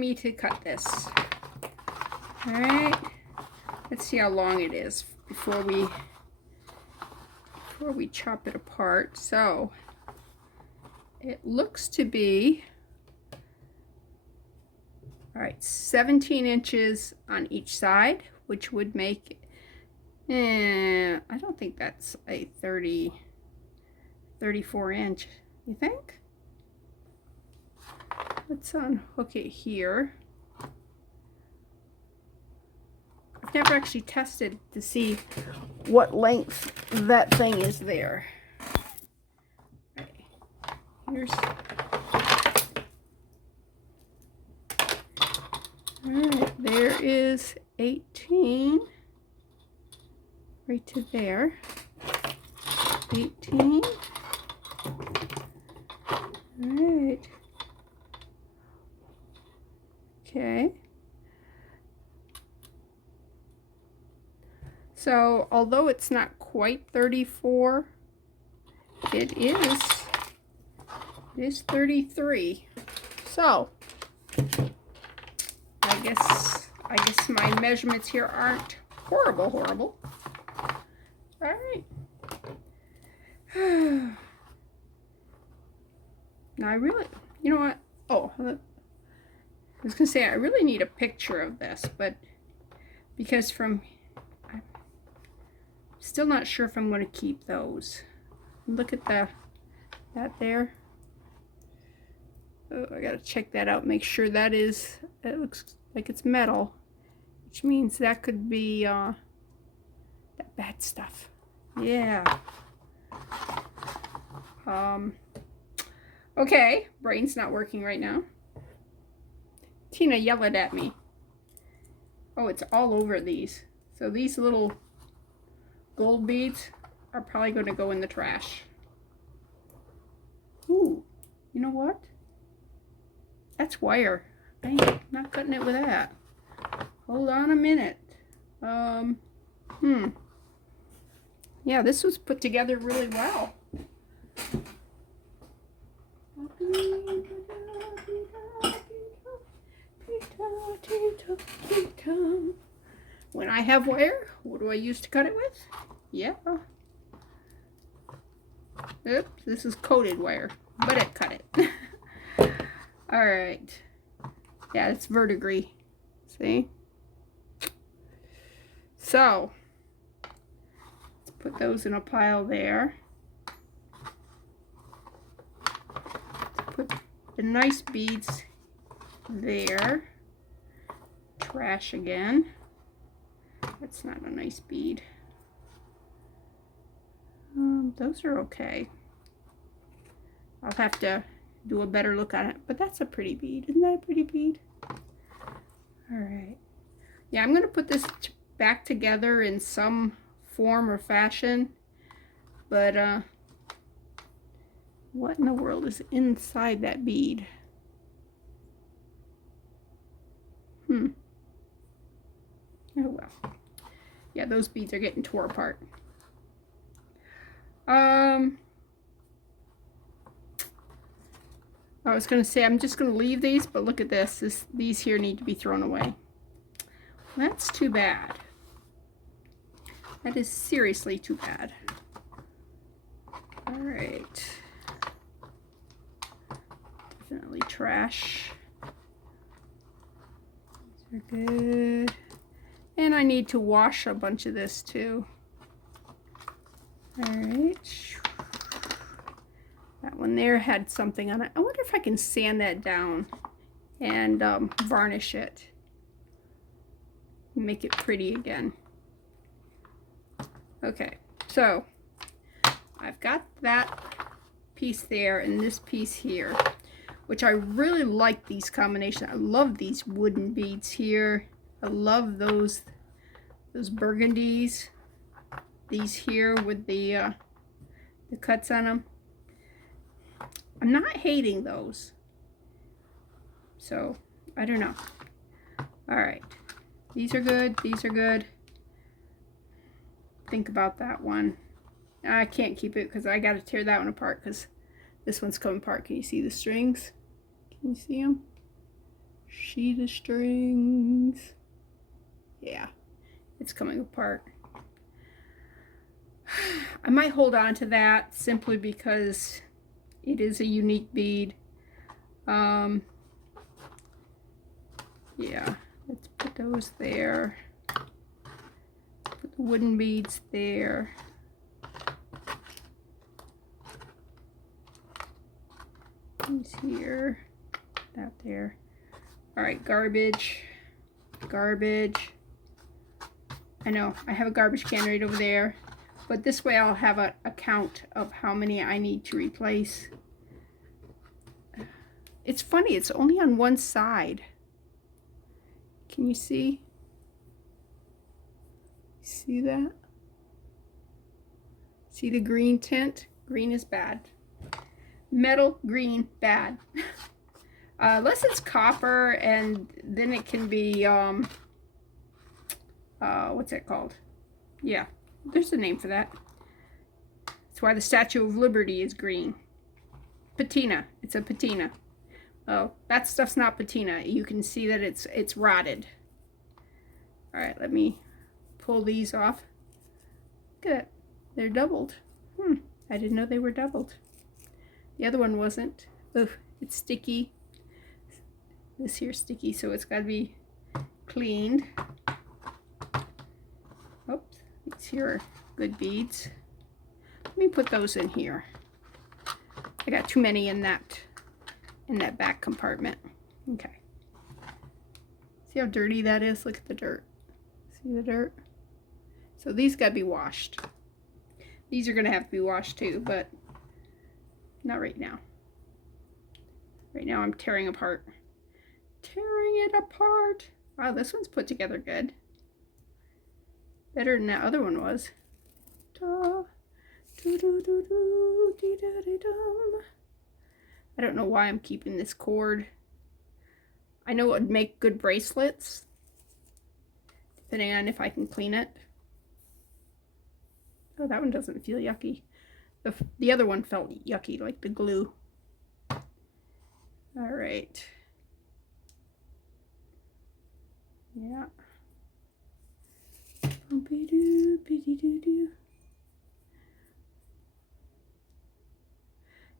me to cut this. All right, let's see how long it is before we chop it apart. So it looks to be, all right, 17 inches on each side, which would make, I don't think that's a 34 inch, you think? Let's unhook it here. I've never actually tested to see what length that thing is there. Right. Here's, all right, there is 18 right to there. 18. All right. Okay. So, although it's not quite 34, it is 33. So, I guess my measurements here aren't horrible. All right. Now I really, you know what? Oh, I was gonna say I really need a picture of this, but because I'm still not sure if I'm going to keep those. Look at that there. Oh, I gotta check that out. Make sure that is. It looks like it's metal, which means that could be that bad stuff. Yeah. Okay, brain's not working right now. Tina yelled at me. Oh, it's all over these. So these little gold beads are probably going to go in the trash. Ooh, you know what? That's wire. I'm not cutting it with that. Hold on a minute. Yeah, this was put together really well. When I have wire, what do I use to cut it with? Yeah. Oops, this is coated wire, but it cut it. All right. Yeah, it's verdigris. See? So, let's put those in a pile there. Let's put the nice beads there. Trash again. That's not a nice bead. Those are okay. I'll have to do a better look at it, but that's a pretty bead. Isn't that a pretty bead? All right. Yeah, I'm going to put this back together in some form or fashion, but what in the world is inside that bead? Oh well. Yeah, those beads are getting tore apart. I was going to say I'm just going to leave these, but look at this. These here need to be thrown away. That's too bad. That is seriously too bad. All right. Definitely trash. These are good. And I need to wash a bunch of this too. All right. That one there had something on it. I wonder if I can sand that down and varnish it. Make it pretty again. Okay, so I've got that piece there and this piece here, which I really like these combinations. I love these wooden beads here. I love those burgundies. These here with the cuts on them. I'm not hating those. So, I don't know. All right. These are good. These are good. Think about that one. I can't keep it because I got to tear that one apart because this one's coming apart. Can you see the strings? Can you see them? sheet of strings. Yeah, it's coming apart. I might hold on to that simply because it is a unique bead. Yeah, let's put those there. Put the wooden beads there. These here, that there. All right, garbage, garbage. I know, I have a garbage can right over there, but this way I'll have a count of how many I need to replace. It's funny, it's only on one side. Can you see? See that? See the green tint? Green is bad. Metal, green, bad. Unless it's copper, and then it can be, what's that called? Yeah, there's a name for that. That's why the Statue of Liberty is green. Patina, it's a patina. Oh, that stuff's not patina. You can see that it's rotted. All right, let me pull these off. Look at it, they're doubled. I didn't know they were doubled. The other one wasn't. Ugh, it's sticky. This here's sticky, so it's got to be cleaned. Oops, these here are good beads. Let me put those in here. I got too many in that back compartment. Okay. See how dirty that is? Look at the dirt. See the dirt? So these got to be washed. These are going to have to be washed too, but not right now. Right now I'm tearing apart. Tearing it apart. Wow, this one's put together good. Better than that other one was. I don't know why I'm keeping this cord. I know it would make good bracelets, depending on if I can clean it. Oh, that one doesn't feel yucky. The other one felt yucky, like the glue. All right. Yeah.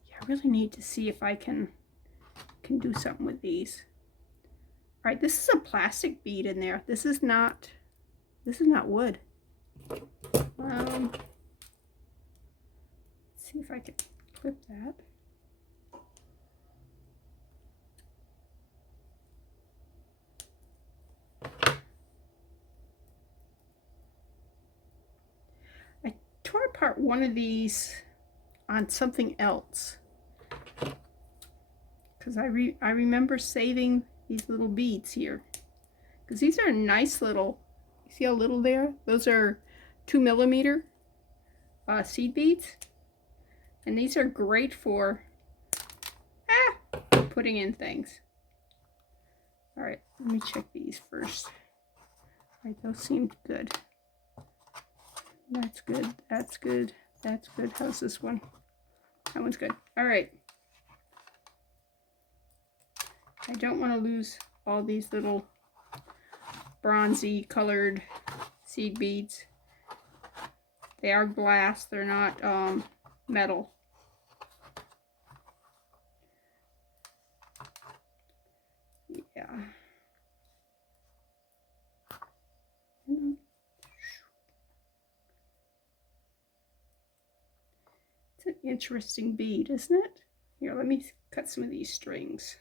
Yeah, I really need to see if I can do something with these. All right, this is a plastic bead in there. This is not wood. Let's see if I can clip that. I tore apart one of these on something else because I remember saving these little beads here, because these are nice little, you see how little they are? Those are 2mm seed beads, and these are great for putting in things. All right, let me check these first. All right, those seemed good. That's good, that's good, that's good. How's this one? That one's good. All right. I don't want to lose all these little bronzy colored seed beads. They are glass, they're not metal. Yeah. It's an interesting bead, isn't it? Here, let me cut some of these strings.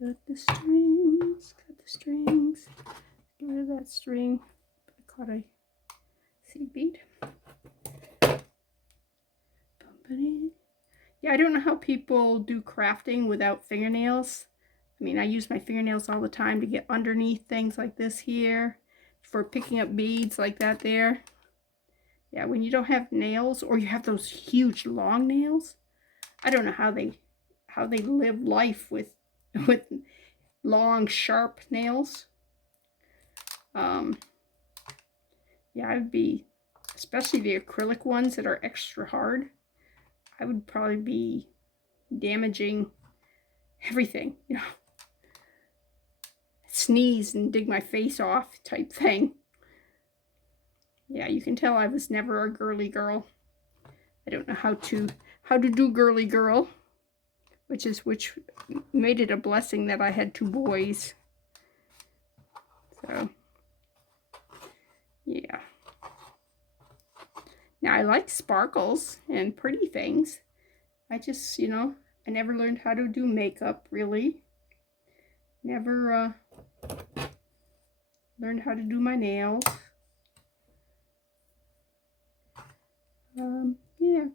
Cut the strings, cut the strings. Get rid of that string. I caught a seed bead. Yeah, I don't know how people do crafting without fingernails. I mean, I use my fingernails all the time to get underneath things like this here, for picking up beads like that there. Yeah, when you don't have nails, or you have those huge long nails, I don't know how they live life with long sharp nails. Yeah, I'd be especially the acrylic ones that are extra hard, I would probably be damaging everything, you know, sneeze and dig my face off type thing. Yeah, you can tell I was never a girly girl. I don't know how to do girly girl, which made it a blessing that I had 2 boys. So, yeah. Now, I like sparkles and pretty things. I just, you know, I never learned how to do makeup, really. Never learned how to do my nails. Yeah.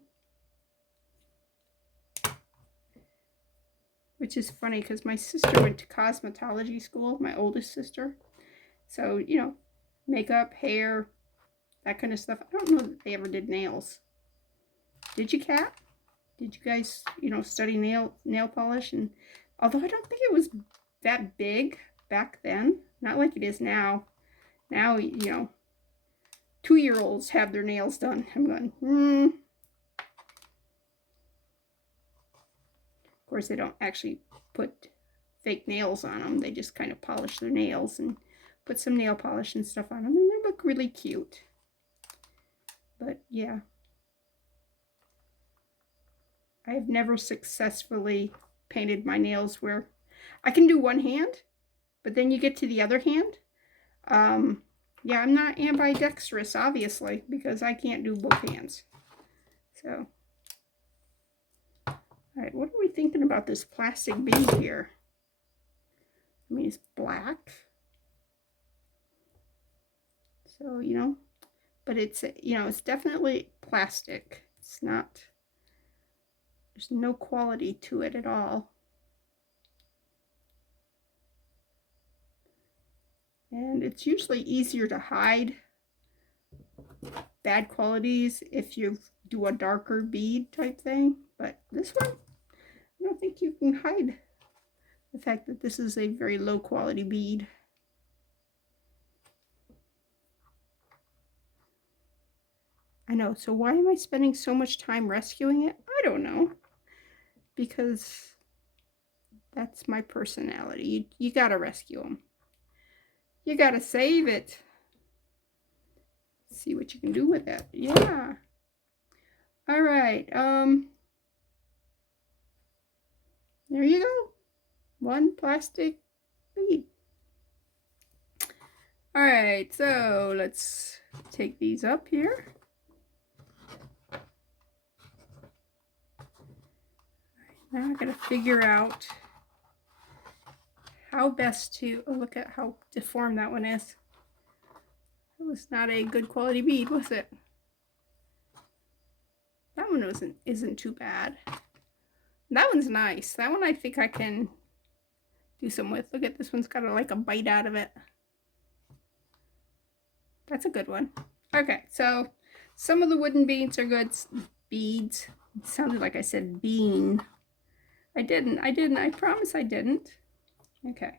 Which is funny because my sister went to cosmetology school, my oldest sister. So, you know, makeup, hair, that kind of stuff. I don't know that they ever did nails. Did you, Kat? Did you guys, you know, study nail polish? And although I don't think it was that big back then, not like it is now. Now, you know, 2-year-olds have their nails done. I'm going, Of course, they don't actually put fake nails on them. They just kind of polish their nails and put some nail polish and stuff on them, and they look really cute. But yeah, I've never successfully painted my nails where I can do one hand, but then you get to the other hand. Yeah, I'm not ambidextrous, obviously, because I can't do both hands. So, all right, what are we thinking about this plastic bead here? I mean, it's black. So, you know, but it's, you know, it's definitely plastic. It's not, there's no quality to it at all. And it's usually easier to hide bad qualities if you do a darker bead type thing. But this one, I don't think you can hide the fact that this is a very low quality bead. I know, so why am I spending so much time rescuing it? I don't know. Because that's my personality. You gotta rescue them. You gotta save it. See what you can do with it. Yeah. All right. There you go. One plastic bead. All right, so let's take these up here. Now I gotta figure out how best to, oh, look at how deformed that one is. It was not a good quality bead, was it? That one isn't too bad. That one's nice. That one I think I can do some with. Look at this one's got like a bite out of it. That's a good one. Okay, so some of the wooden beads are good. Beads. It sounded like I said bean. I didn't. I promise I didn't. Okay.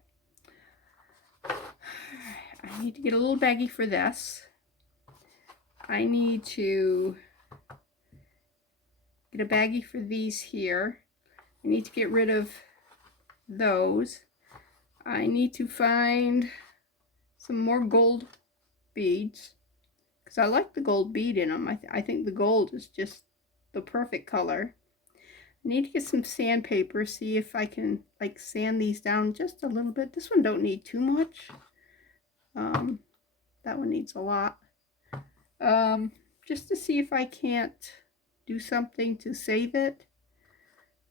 I need to get a little baggie for this. I need to get a baggie for these here. I need to get rid of those. I need to find some more gold beads because I like the gold bead in them. I think the gold is just the perfect color. I need to get some sandpaper, see if I can like sand these down just a little bit. This one don't need too much. That one needs a lot. Just to see if I can't do something to save it.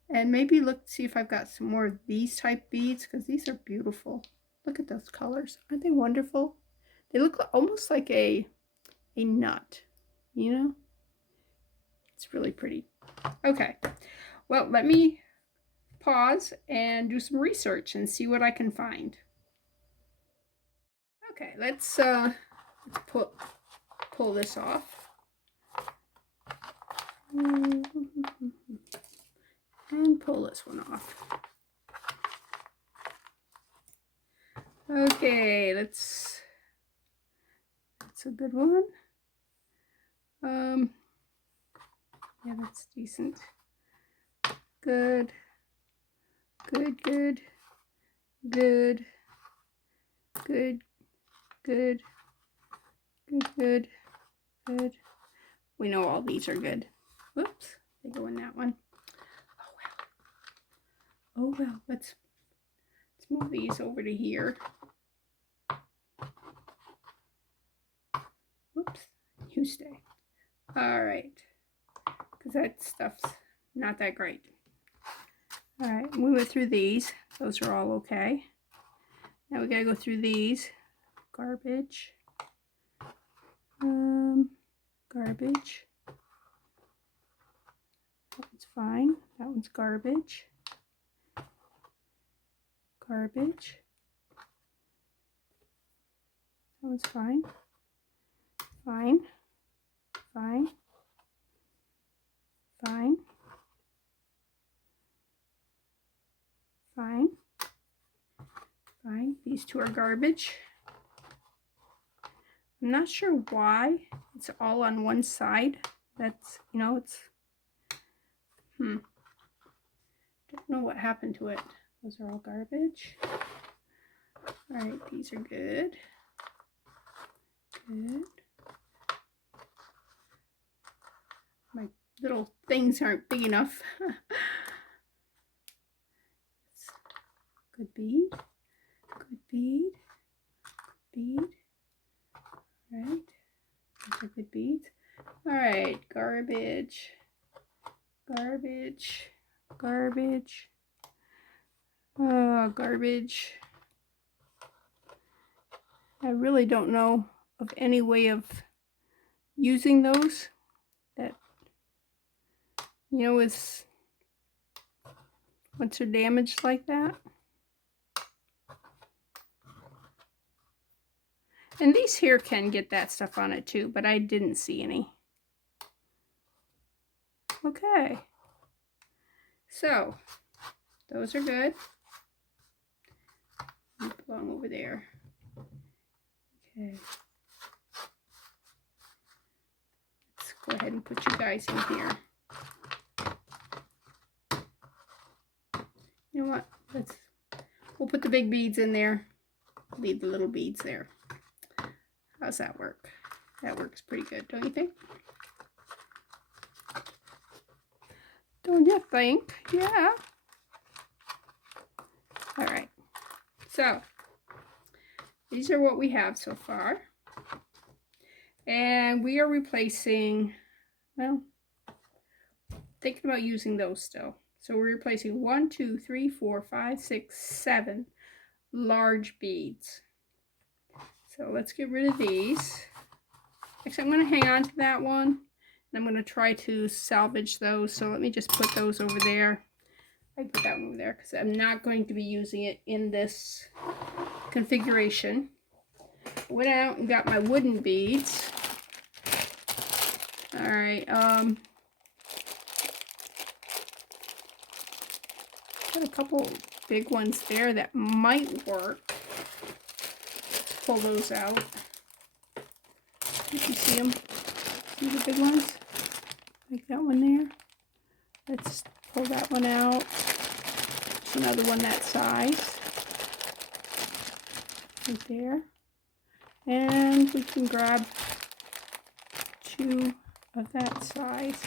And maybe see if I've got some more of these type beads because these are beautiful. Look at those colors. Aren't they wonderful? They look almost like a nut, you know? It's really pretty. Okay. Well, let me pause and do some research and see what I can find. Okay, let's pull this off. And pull this one off. Okay, that's a good one. Yeah, that's decent. Good. Good, good. Good. Good. Good. Good, good. Good. We know all these are good. Whoops. They go in that one. Oh well. Oh well. Let's move these over to here. Whoops. You stay. All right. Because that stuff's not that great. All right. We went through these. Those are all okay. Now we gotta go through these. Garbage. Garbage. That one's fine. That one's garbage. Garbage. That one's fine. Fine. Fine. Fine. Fine. Fine. These two are garbage. I'm not sure why it's all on one side. That's, you know, it's, don't know what happened to it. Those are all garbage. All right, these are good. Good. My little things aren't big enough. Good bead. Good bead. Bead. All right. Those are good beads. All right, garbage. Garbage. Garbage. Garbage. I really don't know of any way of using those that, you know, is once they're damaged like that. And these here can get that stuff on it too, but I didn't see any. Okay. So, those are good. They belong over there. Okay. Let's go ahead and put you guys in here. You know what? We'll put the big beads in there. Leave the little beads there. How's that work? That works pretty good, don't you think? Don't you think? Yeah. All right. So, these are what we have so far. And we are replacing, well, thinking about using those still. So we're replacing 1, 2, 3, 4, 5, 6, 7 large beads. So let's get rid of these. Actually, I'm going to hang on to that one. And I'm going to try to salvage those. So let me just put those over there. I put that one over there because I'm not going to be using it in this configuration. Went out and got my wooden beads. All right. Got a couple big ones there that might work. Pull those out. You can see them. See the big ones? Like that one there. Let's pull that one out. There's another one that size. Right there. And we can grab 2 of that size.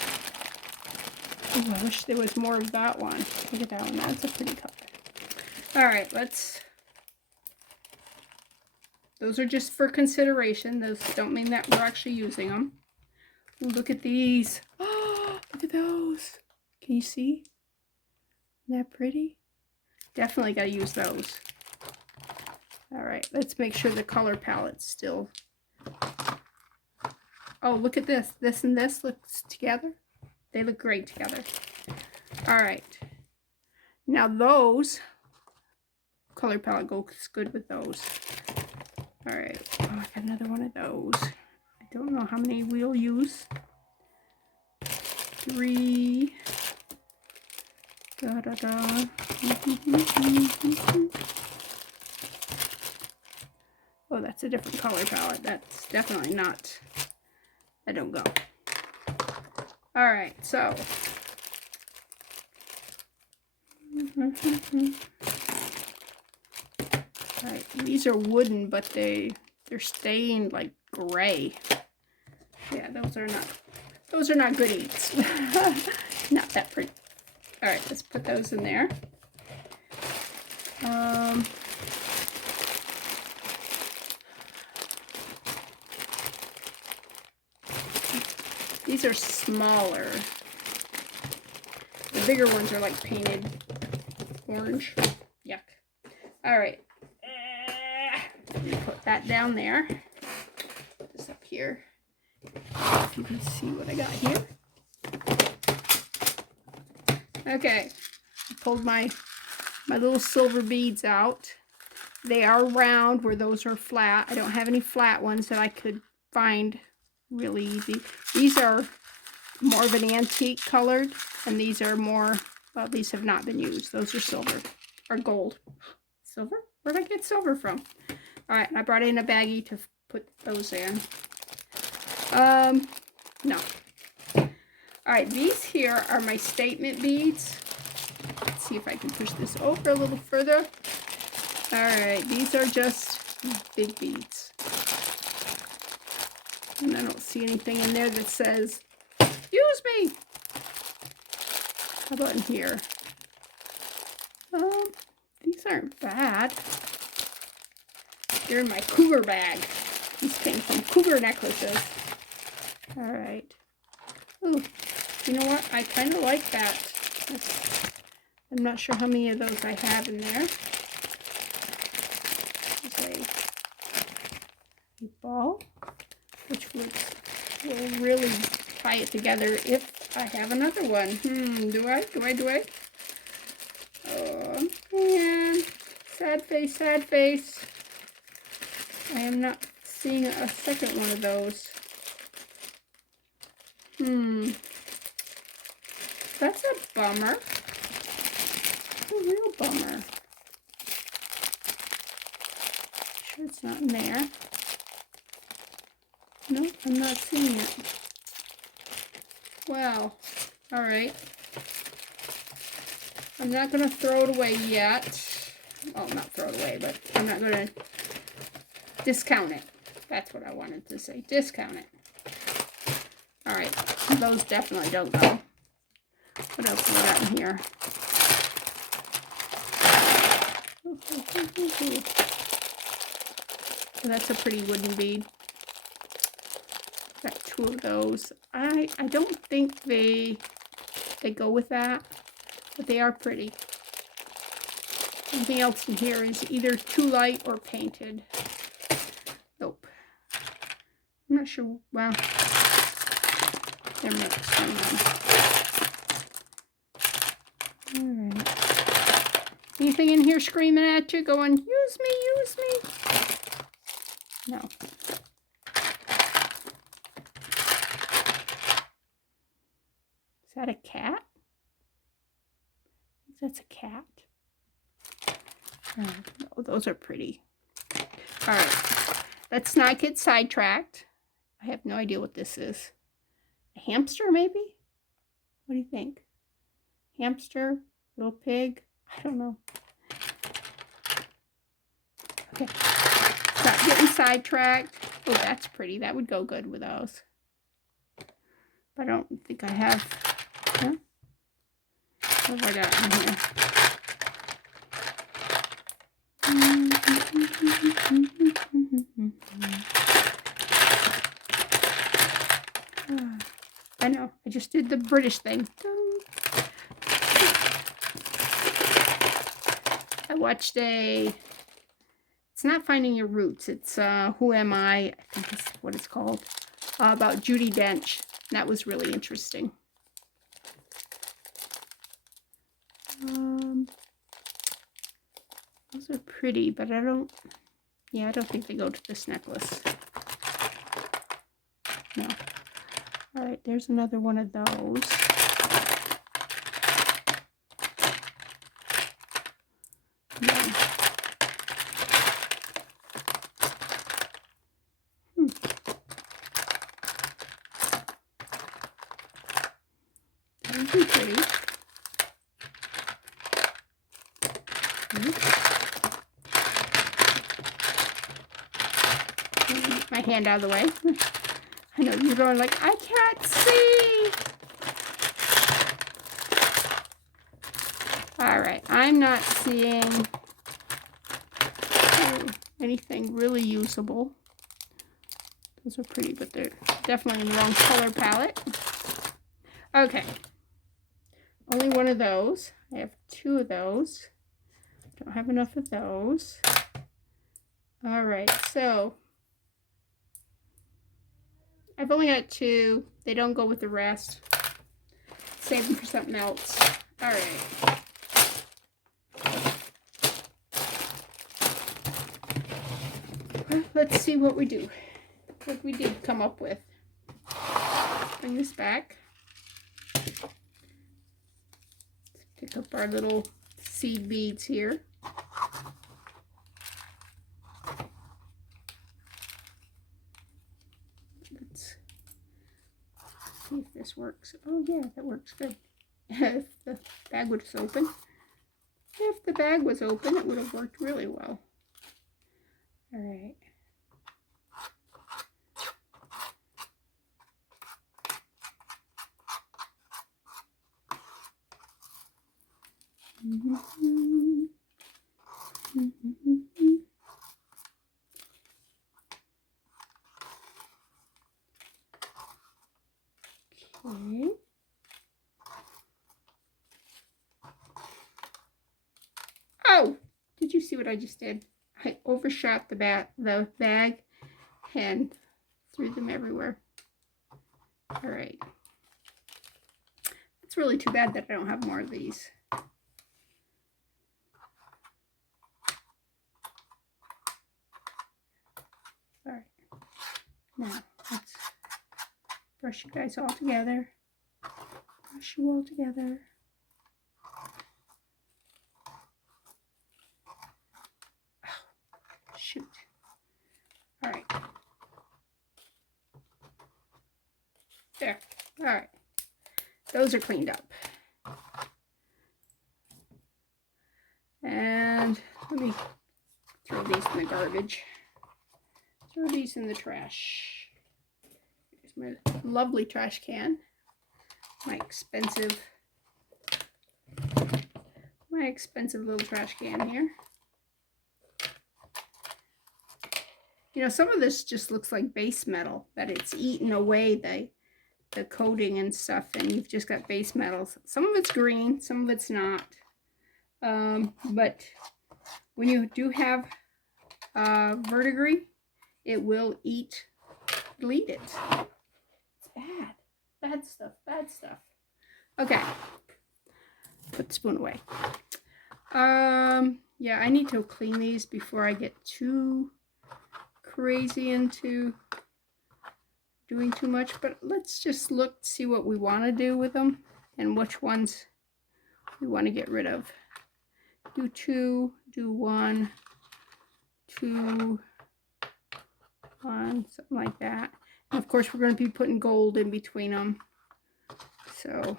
Oh, I wish there was more of that one. Look at that one. That's a pretty color. All right, those are just for consideration. Those don't mean that we're actually using them. Look at these. Oh, look at those. Can you see? Isn't that pretty? Definitely got to use those. All right, let's make sure the color palette's still. Oh, look at this. This and this looks together. They look great together. All right. Now those color palette goes good with those. All right. Oh, I got another one of those. I don't know how many we'll use. 3. Da da da. Oh, that's a different color palette. That's definitely not. That don't go. All right, so. All right, these are wooden, but they're stained like gray. Yeah, those are not good eats. Not that pretty. All right, let's put those in there. These are smaller. The bigger ones are like painted orange. Yuck. All right. Let me put that down there. Put this up here. If you can see what I got here. Okay. I pulled my little silver beads out. They are round where those are flat. I don't have any flat ones that I could find really easy. These are more of an antique colored, and these are more, well, these have not been used. Those are silver, or gold. Silver? Where'd I get silver from? All right, and I brought in a baggie to put those in. No. All right, these here are my statement beads. Let's see if I can push this over a little further. All right, these are just big beads. And I don't see anything in there that says, use me. How about in here? These aren't bad. They're in my cougar bag. These came from cougar necklaces. All right. Ooh, you know what? I kind of like that. I'm not sure how many of those I have in there. There's a ball, which will really tie it together if I have another one. Do I? Oh, man. Sad face, sad face. I am not seeing a second one of those. That's a bummer. A real bummer. Sure it's not in there. No, I'm not seeing it. Wow. All right. I'm not going to throw it away yet. Well, not throw it away, but I'm not going to discount it. That's what I wanted to say. Discount it. All right. Those definitely don't go. What else have we got in here? So that's a pretty wooden bead. Got two of those. I don't think they go with that, but they are pretty. Anything else in here is either too light or painted. Nope. I'm not sure. Well, they're mixed. All right. Anything in here screaming at you, going, use me, use me? No. Is that a cat? I think that's a cat. Oh, those are pretty. All right. Let's not get sidetracked. I have no idea what this is. A hamster, maybe? What do you think? Hamster? Little pig? I don't know. Okay. Stop getting sidetracked. Oh, that's pretty. That would go good with those. But I don't think I have. Huh? What have I got in here? I know. I just did the British thing. I watched it's not Finding Your Roots. It's Who Am I think is what it's called. About Judi Dench. That was really interesting. Those are pretty, but I don't think they go to this necklace. No. All right, there's another one of those. Yeah. nice and pretty. Get my hand out of the way. I know you're going like, I can't see. All right, I'm not seeing anything really usable. Those are pretty, but they're definitely in the wrong color palette. Okay, only one of those. I have 2 of those. Don't have enough of those. All right, so I've only got 2. They don't go with the rest. Save them for something else. All right. Let's see what we do. What we did come up with. Bring this back. Let's pick up our little seed beads here. Let's see if this works. Oh yeah, that works good. If the bag was open. If the bag was open, it would have worked really well. All right. Okay. Oh, did you see what I just did? I overshot the bag and threw them everywhere. All right. It's really too bad that I don't have more of these. All right. Now, let's brush you guys all together. Brush you all together. Oh, shoot. All right. There. All right. Those are cleaned up. And let me throw these in the garbage. Throw these in the trash. Here's my lovely trash can. My expensive little trash can here. You know, some of this just looks like base metal, that it's eaten away the coating and stuff, and you've just got base metals. Some of it's green, some of it's not. But when you do have verdigris, it will eat it. It's bad. Bad stuff, bad stuff. Okay. Put the spoon away. Yeah, I need to clean these before I get too crazy into doing too much, but let's just look, see what we want to do with them and which ones we want to get rid of. Do 2, do 1, 2, 1, something like that. And of course, we're going to be putting gold in between them. So,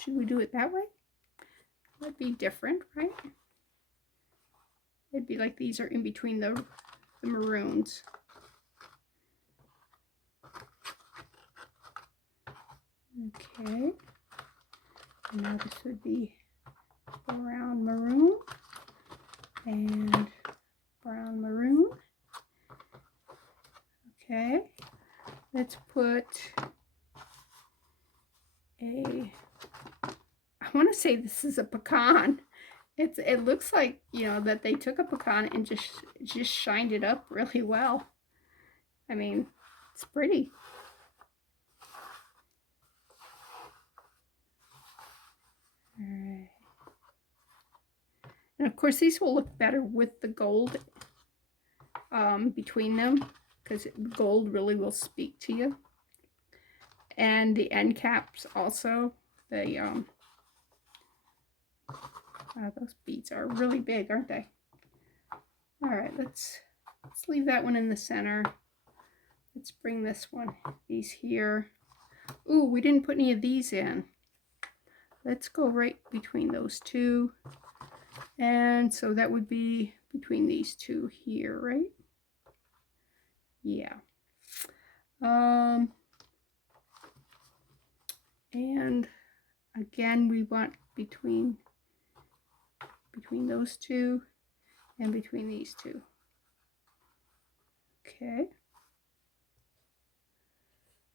should we do it that way? That'd be different, right? It'd be like these are in between the maroons. Okay. And now this would be brown maroon and brown maroon. Okay. Let's put I want to say this is a pecan. It looks like, you know, that they took a pecan and just shined it up really well. I mean, it's pretty. All right. And of course, these will look better with the gold between them, because gold really will speak to you. And the end caps also, those beads are really big, aren't they? All right, let's leave that one in the center. Let's bring this one, these here. Ooh, we didn't put any of these in. Let's go right between those two. And so that would be between these two here, right? Yeah. And again, we want between those two and between these two. Okay.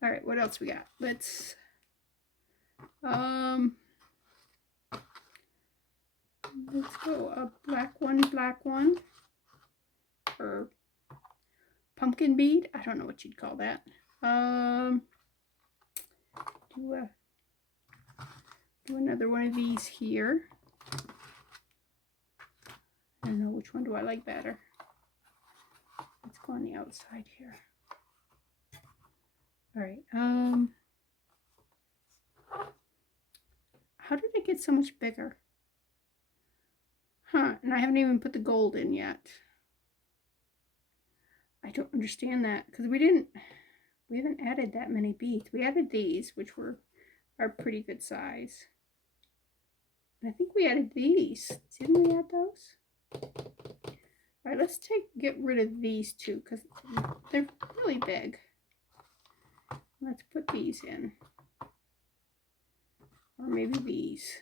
All right, what else we got? Let's go a black one, or pumpkin bead. I don't know what you'd call that. Do another one of these here. I don't know, which one do I like better? Let's go on the outside here. All right. How did it get so much bigger? Huh, and I haven't even put the gold in yet. I don't understand that, because we haven't added that many beads. We added these, which are pretty good size. And I think we added these. Didn't we add those? All right, let's get rid of these two, because they're really big. Let's put these in. Or maybe these.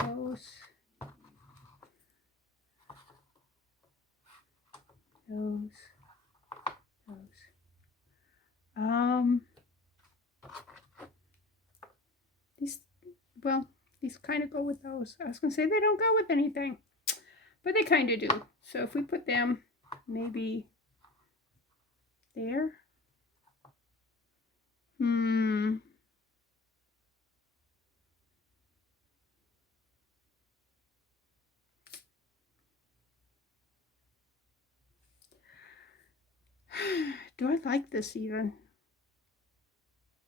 Those. These kind of go with those. I was going to say they don't go with anything, but they kind of do. So if we put them maybe there. Do I like this even?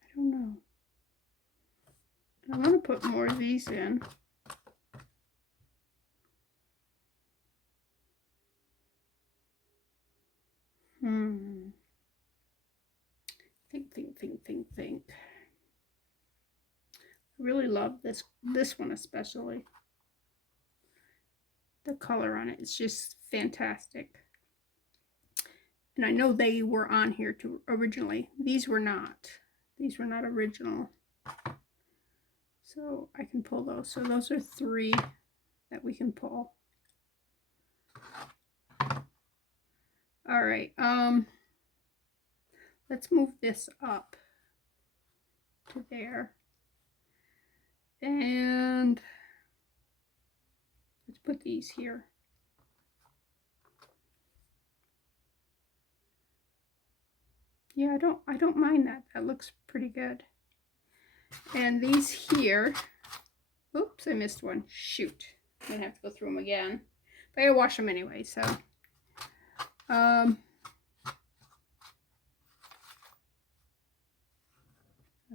I don't know. I want to put more of these in. Think. I really love this one especially. The color on it is just fantastic. And I know they were on here too originally. These were not. These were not original. So I can pull those. So those are 3 that we can pull. All right. Let's move this up to there. And let's put these here. Yeah, I don't mind that. That looks pretty good. And these here, oops, I missed one. Shoot. I'm gonna have to go through them again. But I gotta wash them anyway, so. Oh,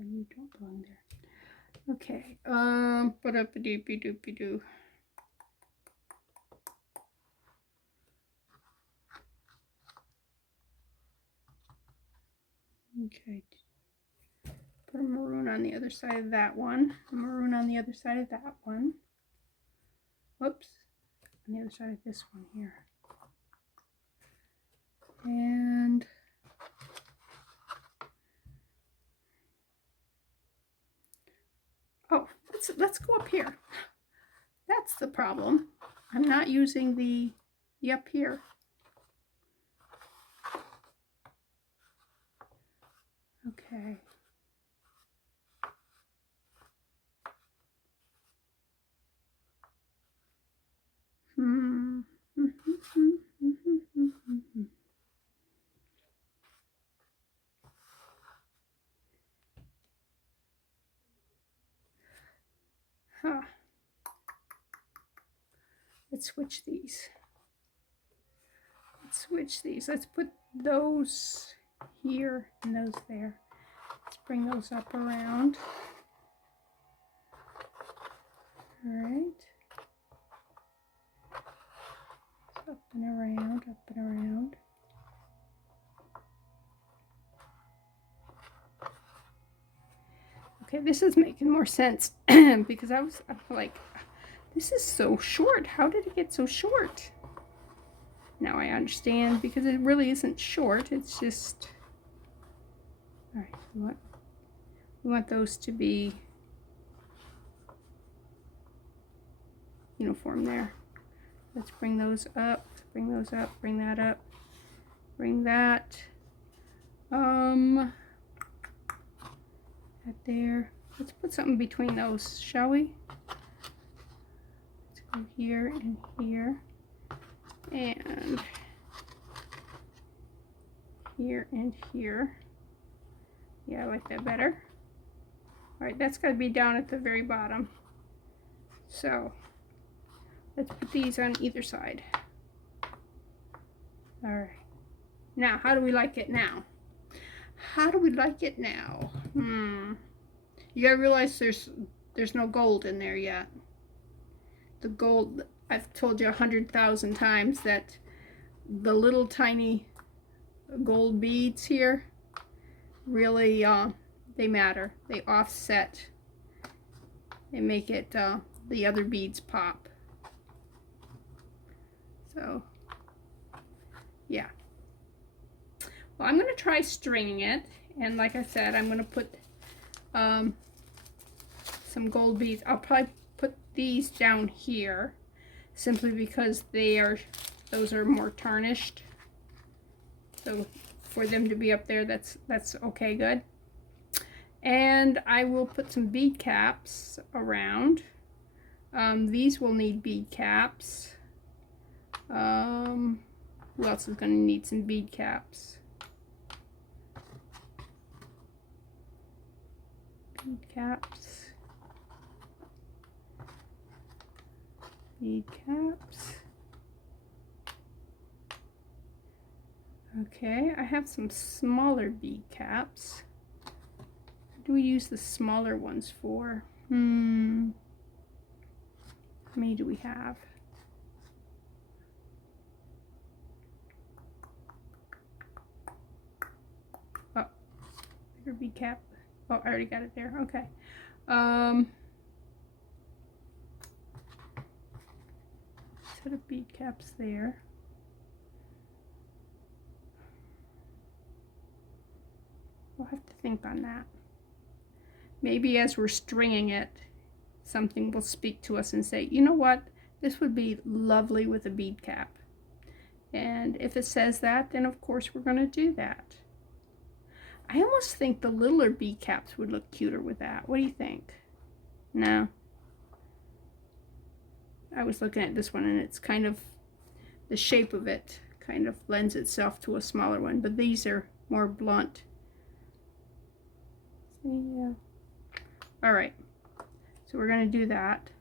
you don't belong there. Okay. Ba-da-ba-doopy-doopy-doo. Okay. Put a maroon on the other side of that one. A maroon on the other side of that one. Whoops. On the other side of this one here. And oh, let's go up here. That's the problem. I'm not using the up here. Okay. Huh. Let's switch these. Let's put those here and those there. Let's bring those up around. All right. Up and around, up and around. Okay, this is making more sense because I'm like, this is so short. How did it get so short? Now I understand, because it really isn't short. It's just, all right, we want those to be uniform there. Let's bring those up, bring those up, bring that up, bring that, that there. Let's put something between those, shall we? Let's go here and here, and here and here. Yeah, I like that better. All right, that's got to be down at the very bottom. So let's put these on either side. All right. Now, how do we like it now? How do we like it now? You gotta realize there's no gold in there yet. The gold, I've told you 100,000 times that the little tiny gold beads here really they matter. They offset. They make it the other beads pop. So yeah. Well, I'm going to try stringing it, and like I said, I'm going to put some gold beads. I'll probably put these down here simply because those are more tarnished. So for them to be up there, that's okay, good. And I will put some bead caps around. These will need bead caps. Who else is going to need some bead caps? Bead caps. Bead caps. Okay, I have some smaller bead caps. What do we use the smaller ones for? How many do we have? Oh, bigger bead cap. Oh, I already got it there. Okay. Set of bead caps there. We'll have to think on that. Maybe as we're stringing it, something will speak to us and say, you know what, this would be lovely with a bead cap. And if it says that, then of course we're going to do that. I almost think the littler bead caps would look cuter with that. What do you think? No? I was looking at this one, and it's kind of, the shape of it kind of lends itself to a smaller one, but these are more blunt. Yeah. All right, so we're going to do that.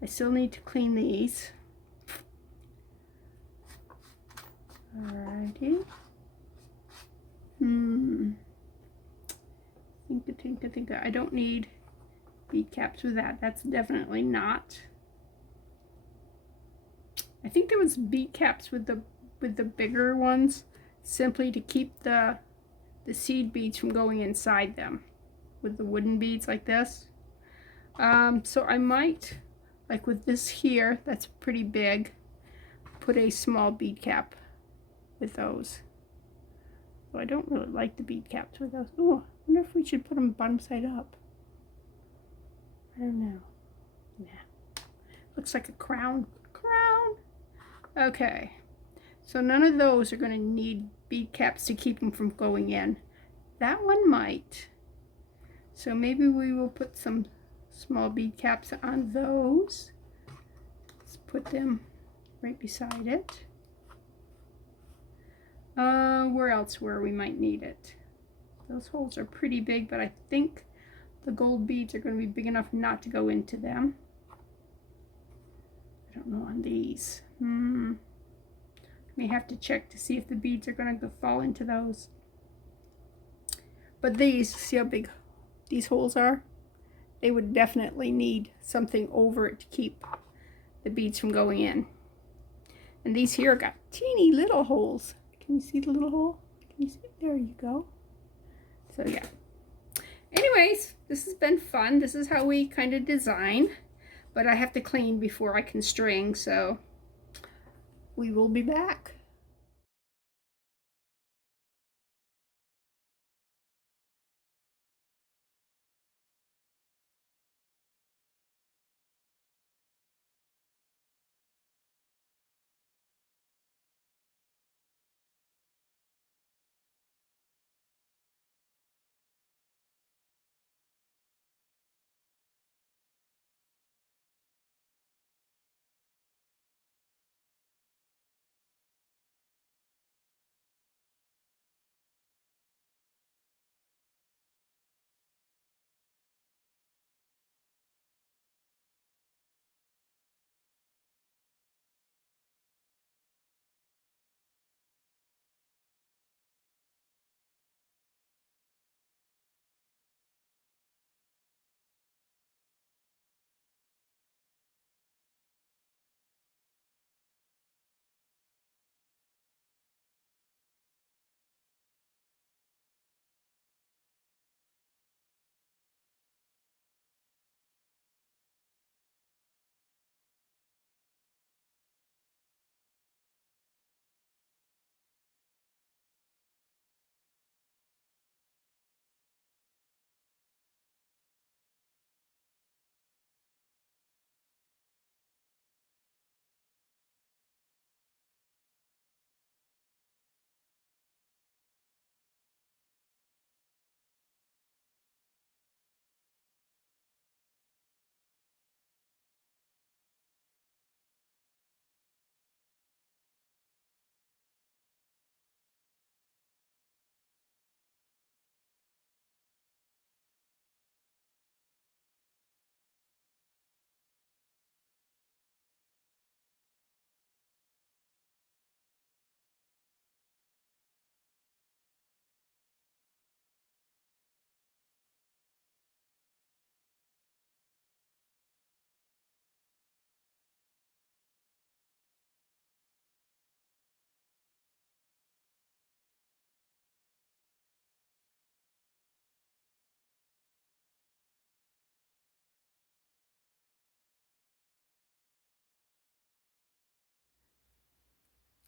I still need to clean these. Alrighty. Think I don't need bead caps with that. That's definitely not. I think there was bead caps with the bigger ones, simply to keep the seed beads from going inside them, with the wooden beads like this. So I might, like with this here, that's pretty big, put a small bead cap with those. So I don't really like the bead caps with those. Oh, I wonder if we should put them bottom side up. I don't know. Nah. Looks like a crown. Crown! Okay. So none of those are going to need bead caps to keep them from going in. That one might. So maybe we will put some small bead caps on those. Let's put them right beside it. Where else where we might need it? Those holes are pretty big, but I think the gold beads are going to be big enough not to go into them. I don't know on these. May have to check to see if the beads are going to fall into those. But these, see how big these holes are? They would definitely need something over it to keep the beads from going in. And these here got teeny little holes. Can you see the little hole? Can you see? There you go. So yeah. Anyways, this has been fun. This is how we kind of design, but I have to clean before I can string, so we will be back.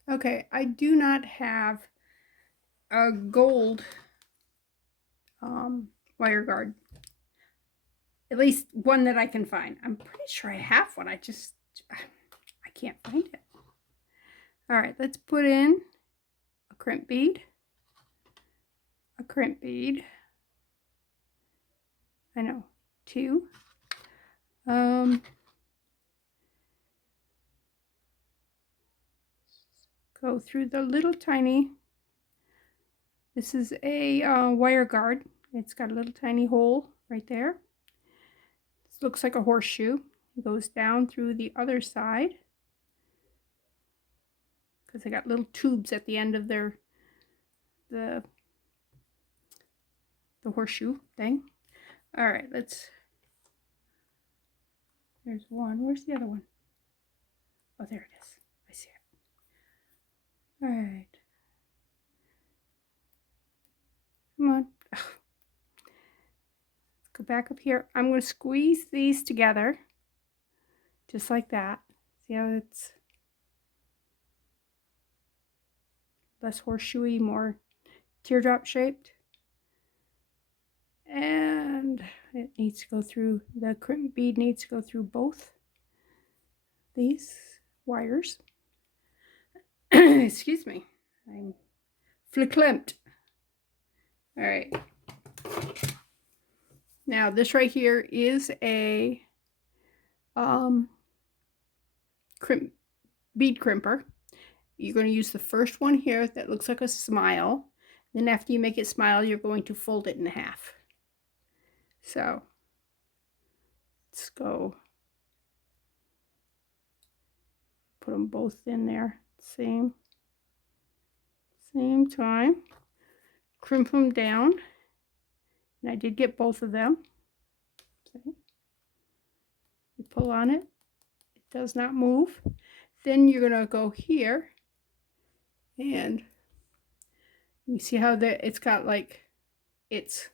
Okay, I do not have a gold wire guard. At least one that I can find. I'm pretty sure I have one. I can't find it. All right, let's put in a crimp bead, a crimp bead. I know, two. Go through the little tiny. This is a wire guard. It's got a little tiny hole right there. This looks like a horseshoe. It goes down through the other side because they got little tubes at the end of their the horseshoe thing. All right, let's. There's one. Where's the other one? Oh, there it is. I see it. All right. Come on. Ugh. Let's go back up here. I'm going to squeeze these together just like that. See how it's less horseshoey, more teardrop shaped? And it needs to go through, the crimp bead needs to go through both these wires. Excuse me, I'm verklempt. All right. Now this right here is a bead crimper. You're going to use the first one here that looks like a smile. Then after you make it smile, you're going to fold it in half. So let's go put them both in there same time. Crimp them down. And I did get both of them. See? You pull on it. It does not move. Then you're going to go here. And you see how it's got like, it's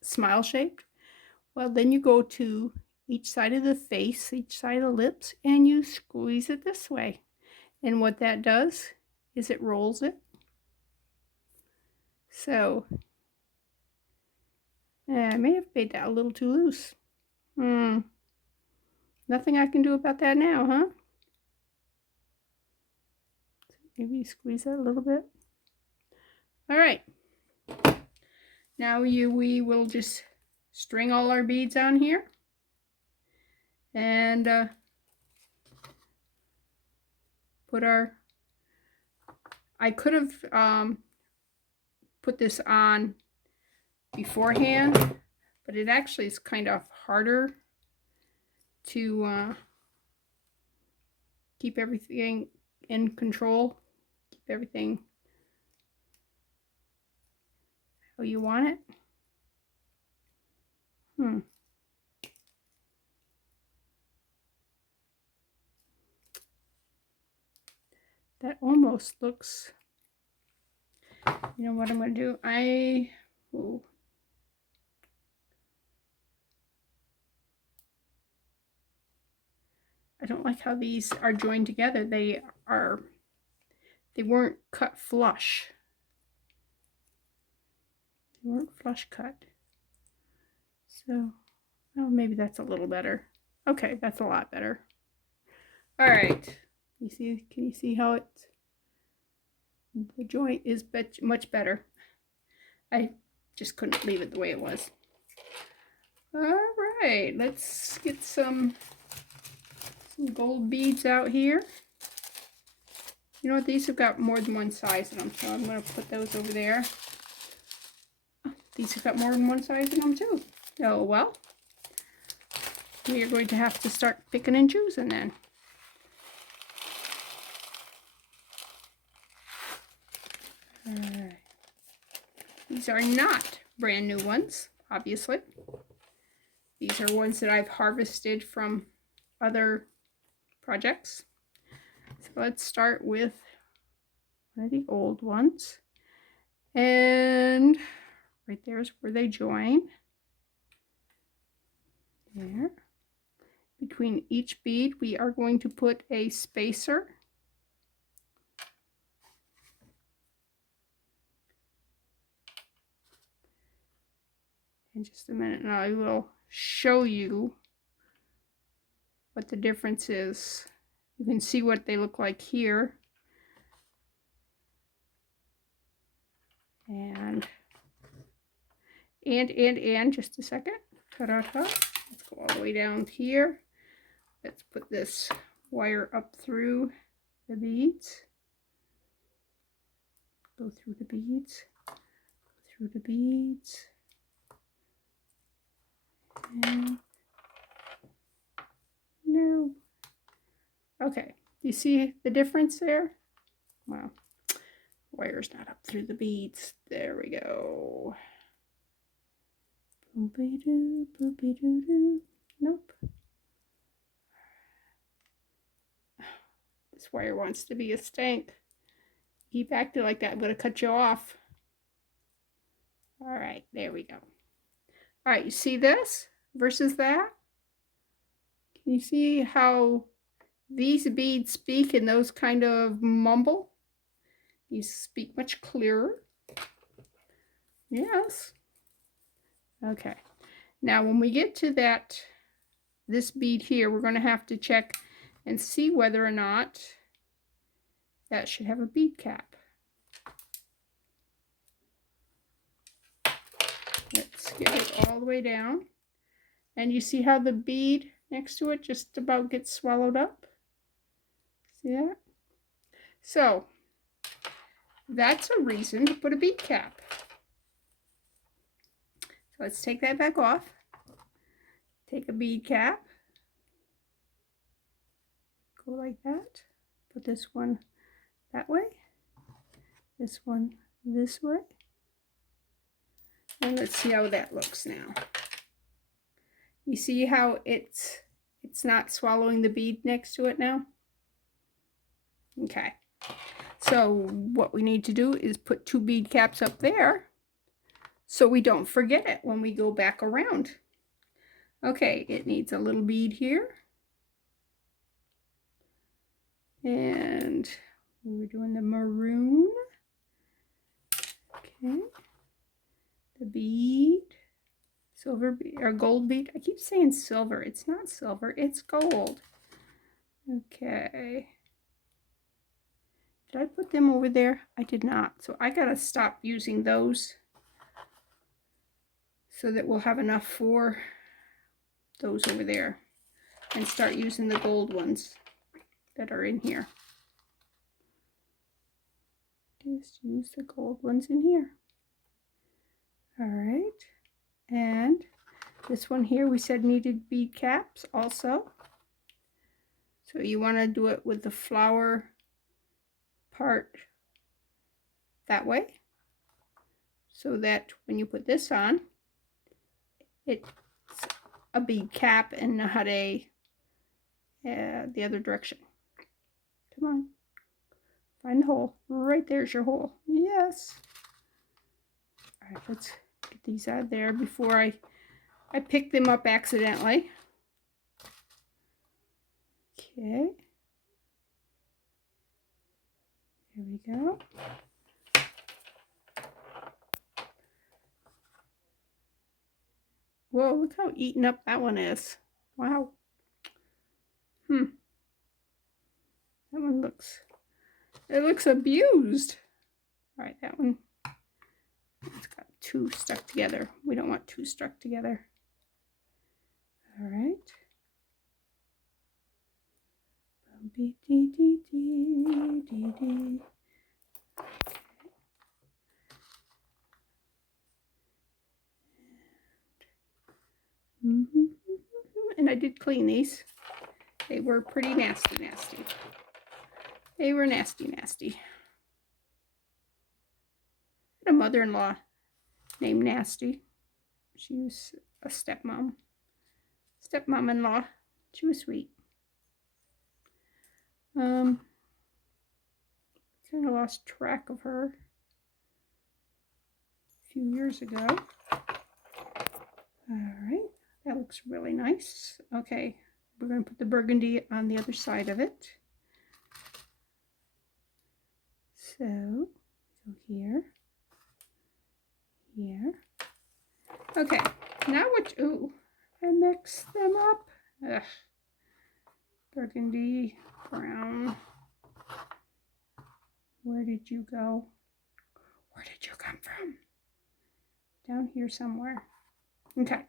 smile shaped. Well, then you go to each side of the face, each side of the lips, and you squeeze it this way. And what that does is it rolls it. So, I may have made that a little too loose. Nothing I can do about that now, huh? Maybe squeeze that a little bit. All right. Now we will just string all our beads on here. And put our, I could have put this on beforehand, but it actually is kind of harder to keep everything in control, keep everything how you want it. That almost looks, you know what I'm going to do? I don't like how these are joined together. They weren't cut flush. They weren't flush cut. So, oh, maybe that's a little better. Okay, that's a lot better. All right. You see, can you see how the joint is much better? I just couldn't leave it the way it was. All right, let's get some gold beads out here. You know what, these have got more than one size in them, so I'm going to put those over there. Oh, these have got more than one size in them too. Oh well, we are going to have to start picking and choosing then. Alright. These are not brand new ones, obviously. These are ones that I've harvested from other projects. So let's start with one of the old ones. And right there's where they join. There. Between each bead, we are going to put a spacer. In just a minute, and I will show you what the difference is. You can see what they look like here. And just a second. Ta-da-ta. Let's go all the way down here. Let's put this wire up through the beads. Go through the beads. Go through the beads. And no. Okay. Do you see the difference there? Well, wire's not up through the beads. There we go. Boopy-doo, boopy-doo-doo. Nope. This wire wants to be a stank. Keep acting like that. I'm going to cut you off. All right, there we go. All right, you see this versus that? Can you see how these beads speak and those kind of mumble? These speak much clearer. Yes. Okay. Now when we get to this bead here, we're going to have to check and see whether or not that should have a bead cap. Let's get it all the way down. And you see how the bead next to it just about gets swallowed up? See that? So that's a reason to put a bead cap. So let's take that back off. Take a bead cap. Go like that. Put this one that way. This one this way. And let's see how that looks now. You see how it's not swallowing the bead next to it now? Okay. So what we need to do is put two bead caps up there so we don't forget it when we go back around. Okay, it needs a little bead here. And we're doing the maroon. Okay. The bead. Silver bead or gold bead. I keep saying silver. It's not silver, it's gold. Okay. Did I put them over there? I did not. So I gotta stop using those so that we'll have enough for those over there and start using the gold ones that are in here. Just use the gold ones in here. All right. And this one here we said needed bead caps also. So you want to do it with the flower part that way, so that when you put this on, it's a bead cap and not a the other direction. Come on, find the hole. Right there's your hole. Yes. All right, let's get these out of there before I pick them up accidentally. Okay. Here we go. Whoa, look how eaten up that one is. Wow. That one looks, it looks abused. All right, that one, it's got two stuck together. We don't want two stuck together. All right. And I did clean these. They were pretty nasty. They were nasty. I had a mother-in-law named Nasty. She was a stepmom-in-law. She was sweet. Kind of lost track of her a few years ago. All right, that looks really nice. Okay, we're going to put the burgundy on the other side of it. So, go here. Okay, now what, ooh, I mixed them up. Ugh. Burgundy, brown. Where did you go? Where did you come from? Down here somewhere. Okay.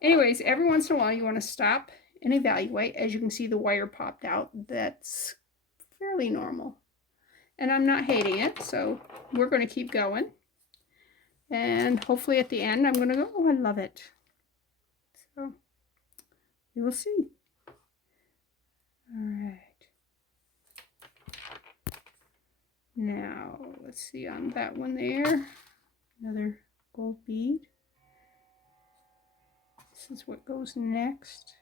Anyways, every once in a while you want to stop and evaluate. As you can see, the wire popped out. That's fairly normal. And I'm not hating it, so we're going to keep going. And hopefully at the end I'm going to go, oh, I love it. So we will see. All right. Now, let's see on that one there. Another gold bead. This is what goes next.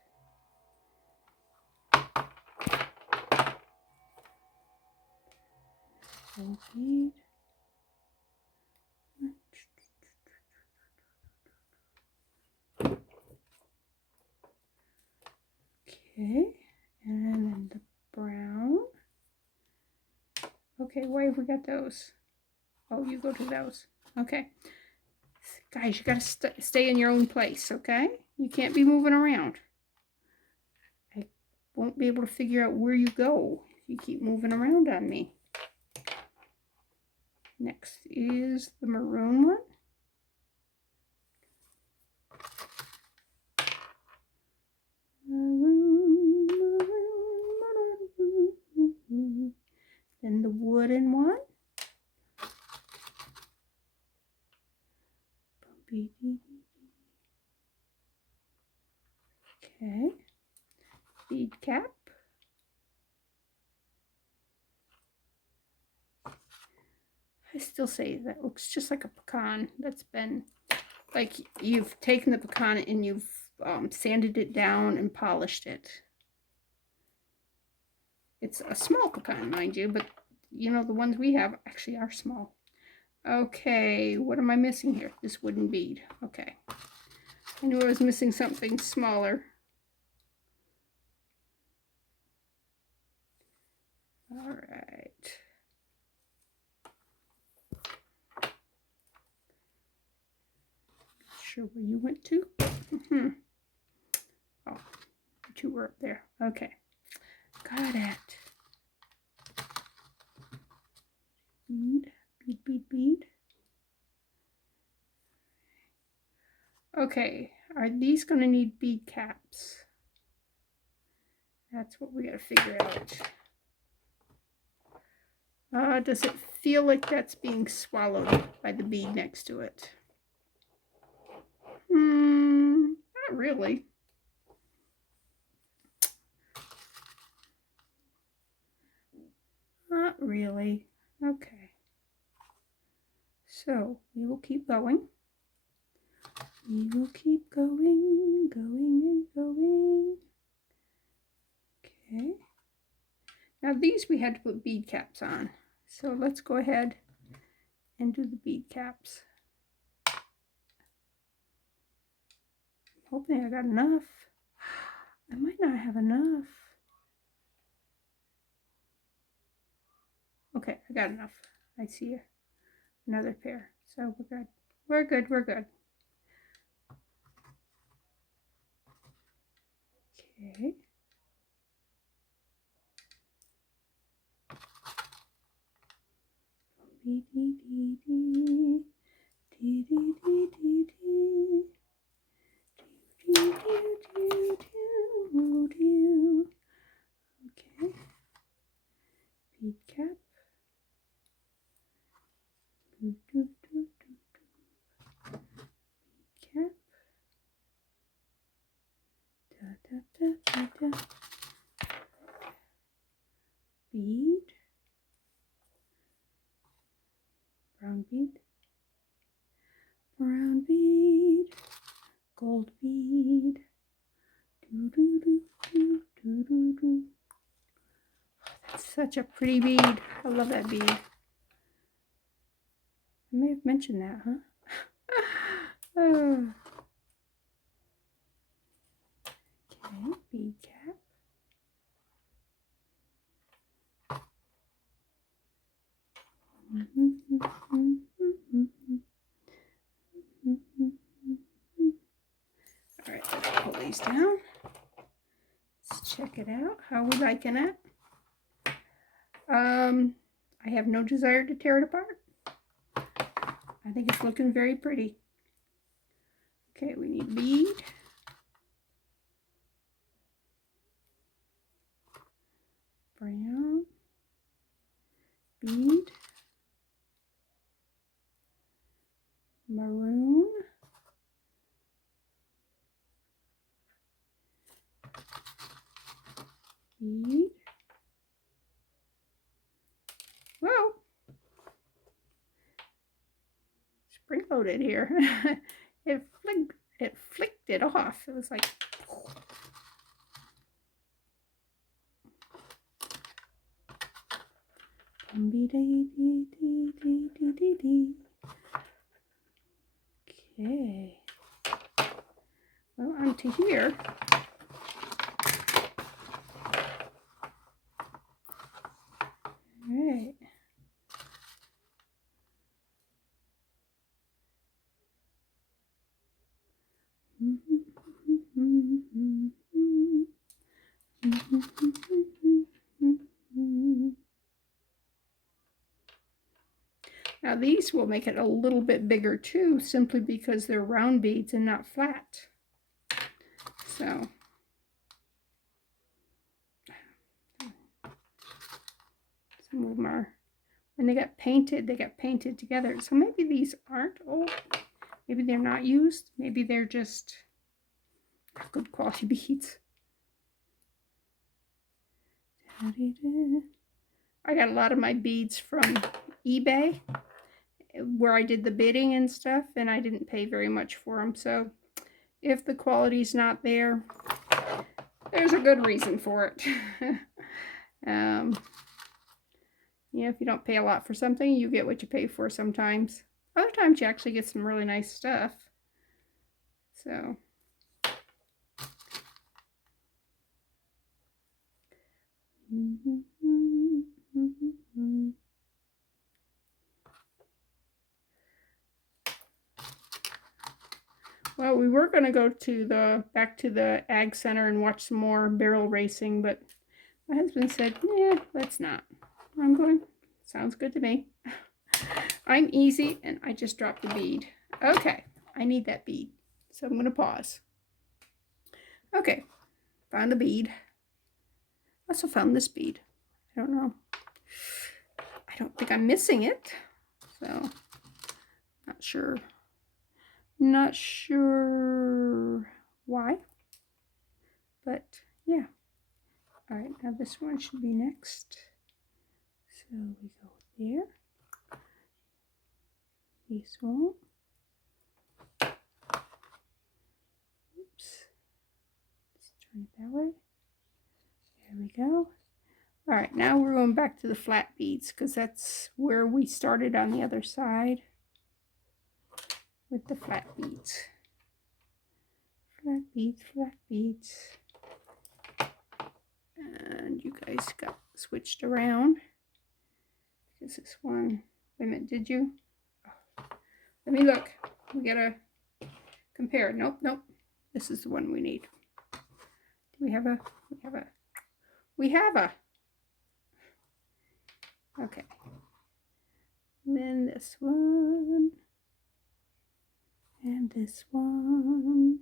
Gold bead. Okay, and then the brown. Okay, why have we got those? Oh, you go to those. Okay. Guys, you got to stay in your own place, okay? You can't be moving around. I won't be able to figure out where you go if you keep moving around on me. Next is the maroon one. Then the wooden one. Okay. Bead cap. I still say that looks just like a pecan that's been, like you've taken the pecan and you've sanded it down and polished it. It's a small pecan, mind you, but you know, the ones we have actually are small. Okay, what am I missing here? This wooden bead. Okay. I knew I was missing something smaller. All right. Not sure where you went to. Oh, you two were up there. Okay. Got it. Bead, bead, bead, bead. Okay, are these going to need bead caps? That's what we got to figure out. Does it feel like that's being swallowed by the bead next to it? Not really. Not really. Okay. So we will keep going. We will keep going, going and going. Okay. Now these we had to put bead caps on. So let's go ahead and do the bead caps. Hoping I got enough. I might not have enough. Okay, I got enough. I see another pair. So we're good. We're good, we're good. Okay. Dee dee dee dee. Dee dee dee dee dee. Doo doo doo doo doo. Okay. Bead cap. Doo doo doo doo doo. Bead cap. Da da da da da. Bead. Brown bead. Brown bead. Gold bead. Doo doo doo doo doo doo doo. That's such a pretty bead. I love that bead. I may have mentioned that, huh? Oh. Okay, bead cap. All right, let's pull these down. Let's check it out. How are we liking it? I have no desire to tear it apart. I think it's looking very pretty. Okay, we need bead. Brown. Bead. Maroon. Bead. Whoa! Spring loaded here. it flicked it off. It was like. Okay. Well, onto here. All right. Now these will make it a little bit bigger too, simply because they're round beads and not flat. So some of them are, when they got painted together. So maybe these aren't old. Maybe they're not used. Maybe they're just good quality beads. I got a lot of my beads from eBay, where I did the bidding and stuff, and I didn't pay very much for them. So if the quality's not there, there's a good reason for it. You know, if you don't pay a lot for something, you get what you pay for sometimes. Other times you actually get some really nice stuff. So. Well, we were going to go to back to the Ag Center and watch some more barrel racing, but my husband said, "Yeah, let's not." I'm going, sounds good to me. I'm easy, and I just dropped the bead. Okay, I need that bead, so I'm going to pause. Okay, found a bead. Also found this bead. I don't know. I don't think I'm missing it, so not sure. Not sure why, but yeah. All right, now this one should be next. So we go there. This one. Oops. Let's turn it that way. There we go. All right, now we're going back to the flat beads because that's where we started on the other side with the flat beads. Flat beads, flat beads. And you guys got switched around because this one, wait a minute, did you? Let me look. We gotta compare. Nope, nope. This is the one we need. Do we have a, we have a. Okay. And then this one. And this one.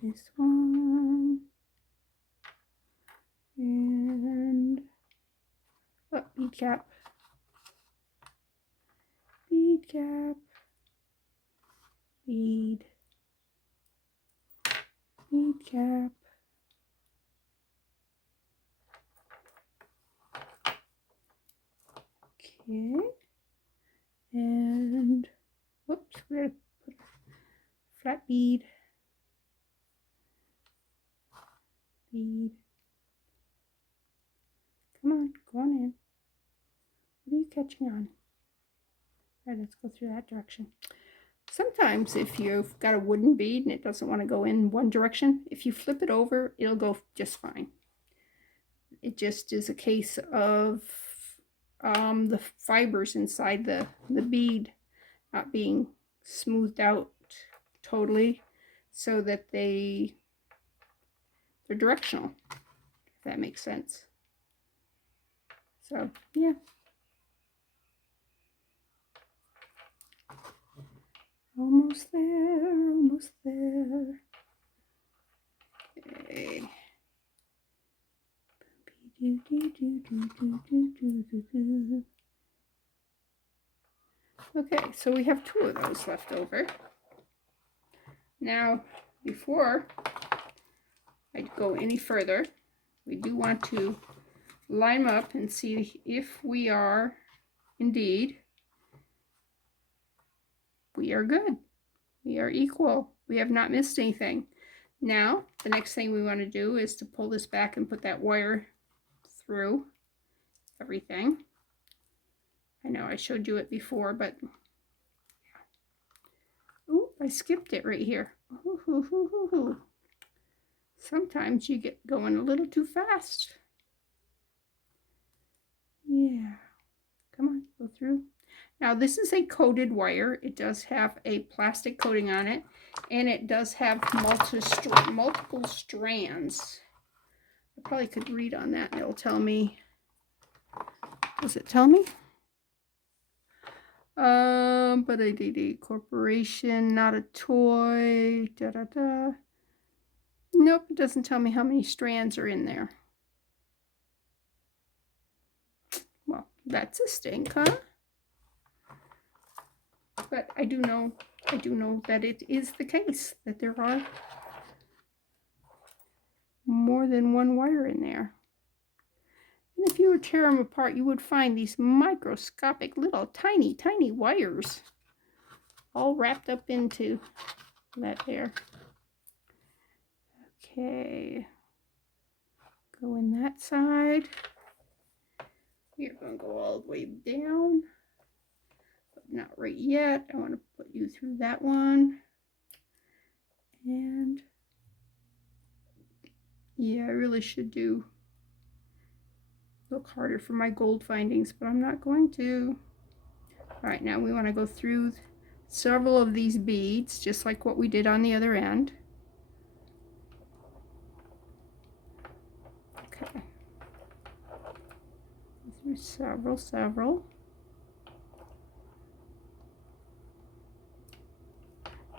And this one. And oh, bead cap. Bead cap. Bead. Bead cap. Okay. And whoops, we're gonna put a flat bead. Bead. Come on, go on in. What are you catching on? All right, let's go through that direction. Sometimes if you've got a wooden bead and it doesn't want to go in one direction, if you flip it over, it'll go just fine. It just is a case of the fibers inside the bead not being smoothed out totally so that they're directional, if that makes sense. So, yeah. Almost there, almost there. Okay. Okay, so we have 2 of those left over. Now, before I go any further, we do want to line them up and see if we are indeed, we are good. We are equal. We have not missed anything. Now, the next thing we want to do is to pull this back and put that wire through everything. I know I showed you it before, but ooh, I skipped it right here. Ooh. Sometimes you get going a little too fast. Yeah, come on, go through. Now this is a coated wire. It does have a plastic coating on it, and it does have multiple strands. I probably could read on that and it'll tell me. Does it tell me? But a corporation, not a toy. Nope, it doesn't tell me how many strands are in there. Well, that's a stink, huh? But I do know that it is the case that there are more than one wire in there. And if you were to tear them apart, you would find these microscopic little tiny wires all wrapped up into that there. Okay, go in that side. We are going to go all the way down, but not right yet. I want to put you through that one. And yeah, I really should look harder for my gold findings, but I'm not going to. All right, now we want to go through several of these beads, just like what we did on the other end. Okay. Through several.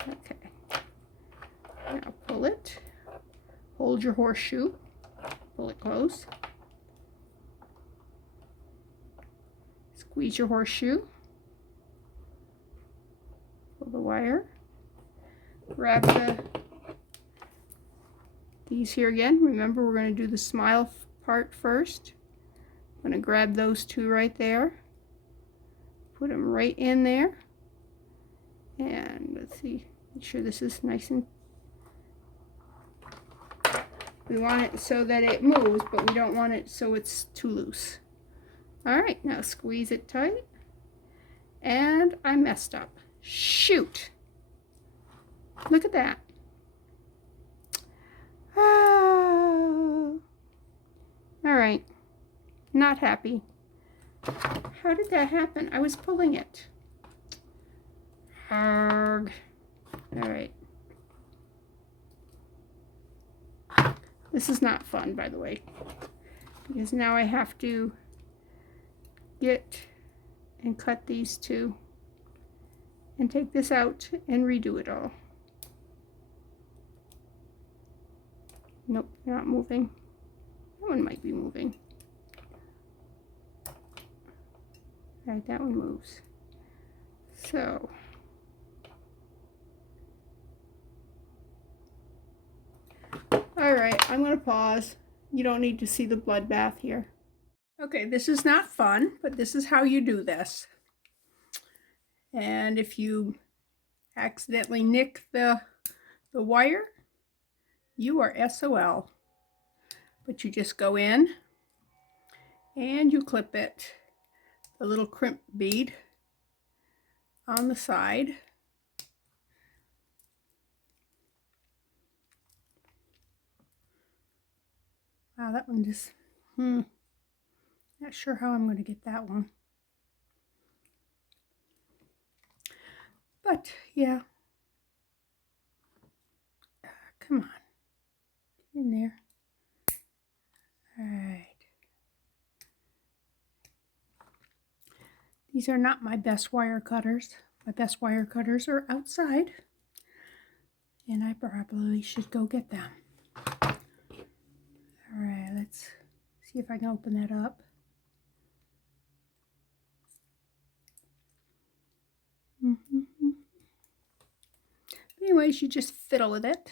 Okay. Now pull it. Hold your horseshoe. Pull it close. Squeeze your horseshoe. Pull the wire. Grab these here again. Remember, we're going to do the smile part first. I'm going to grab those two right there. Put them right in there. And let's see, make sure this is nice and... We want it so that it moves, but we don't want it so it's too loose. All right, now squeeze it tight. And I messed up. Shoot. Look at that. Ah. All right, not happy. How did that happen? I was pulling it. Arg. All right. This is not fun, by the way, because now I have to get and cut these two and take this out and redo it all. Nope, they're not moving. That one might be moving. All right, that one moves. So all right, I'm going to pause. You don't need to see the bloodbath here. Okay, this is not fun, but this is how you do this. And if you accidentally nick the wire, you are SOL. But you just go in and you clip it, the little crimp bead on the side. Wow, that one just, not sure how I'm going to get that one. But yeah, come on, get in there. All right. These are not my best wire cutters. My best wire cutters are outside, and I probably should go get them. All right, let's see if I can open that up. Anyways, you just fiddle with it.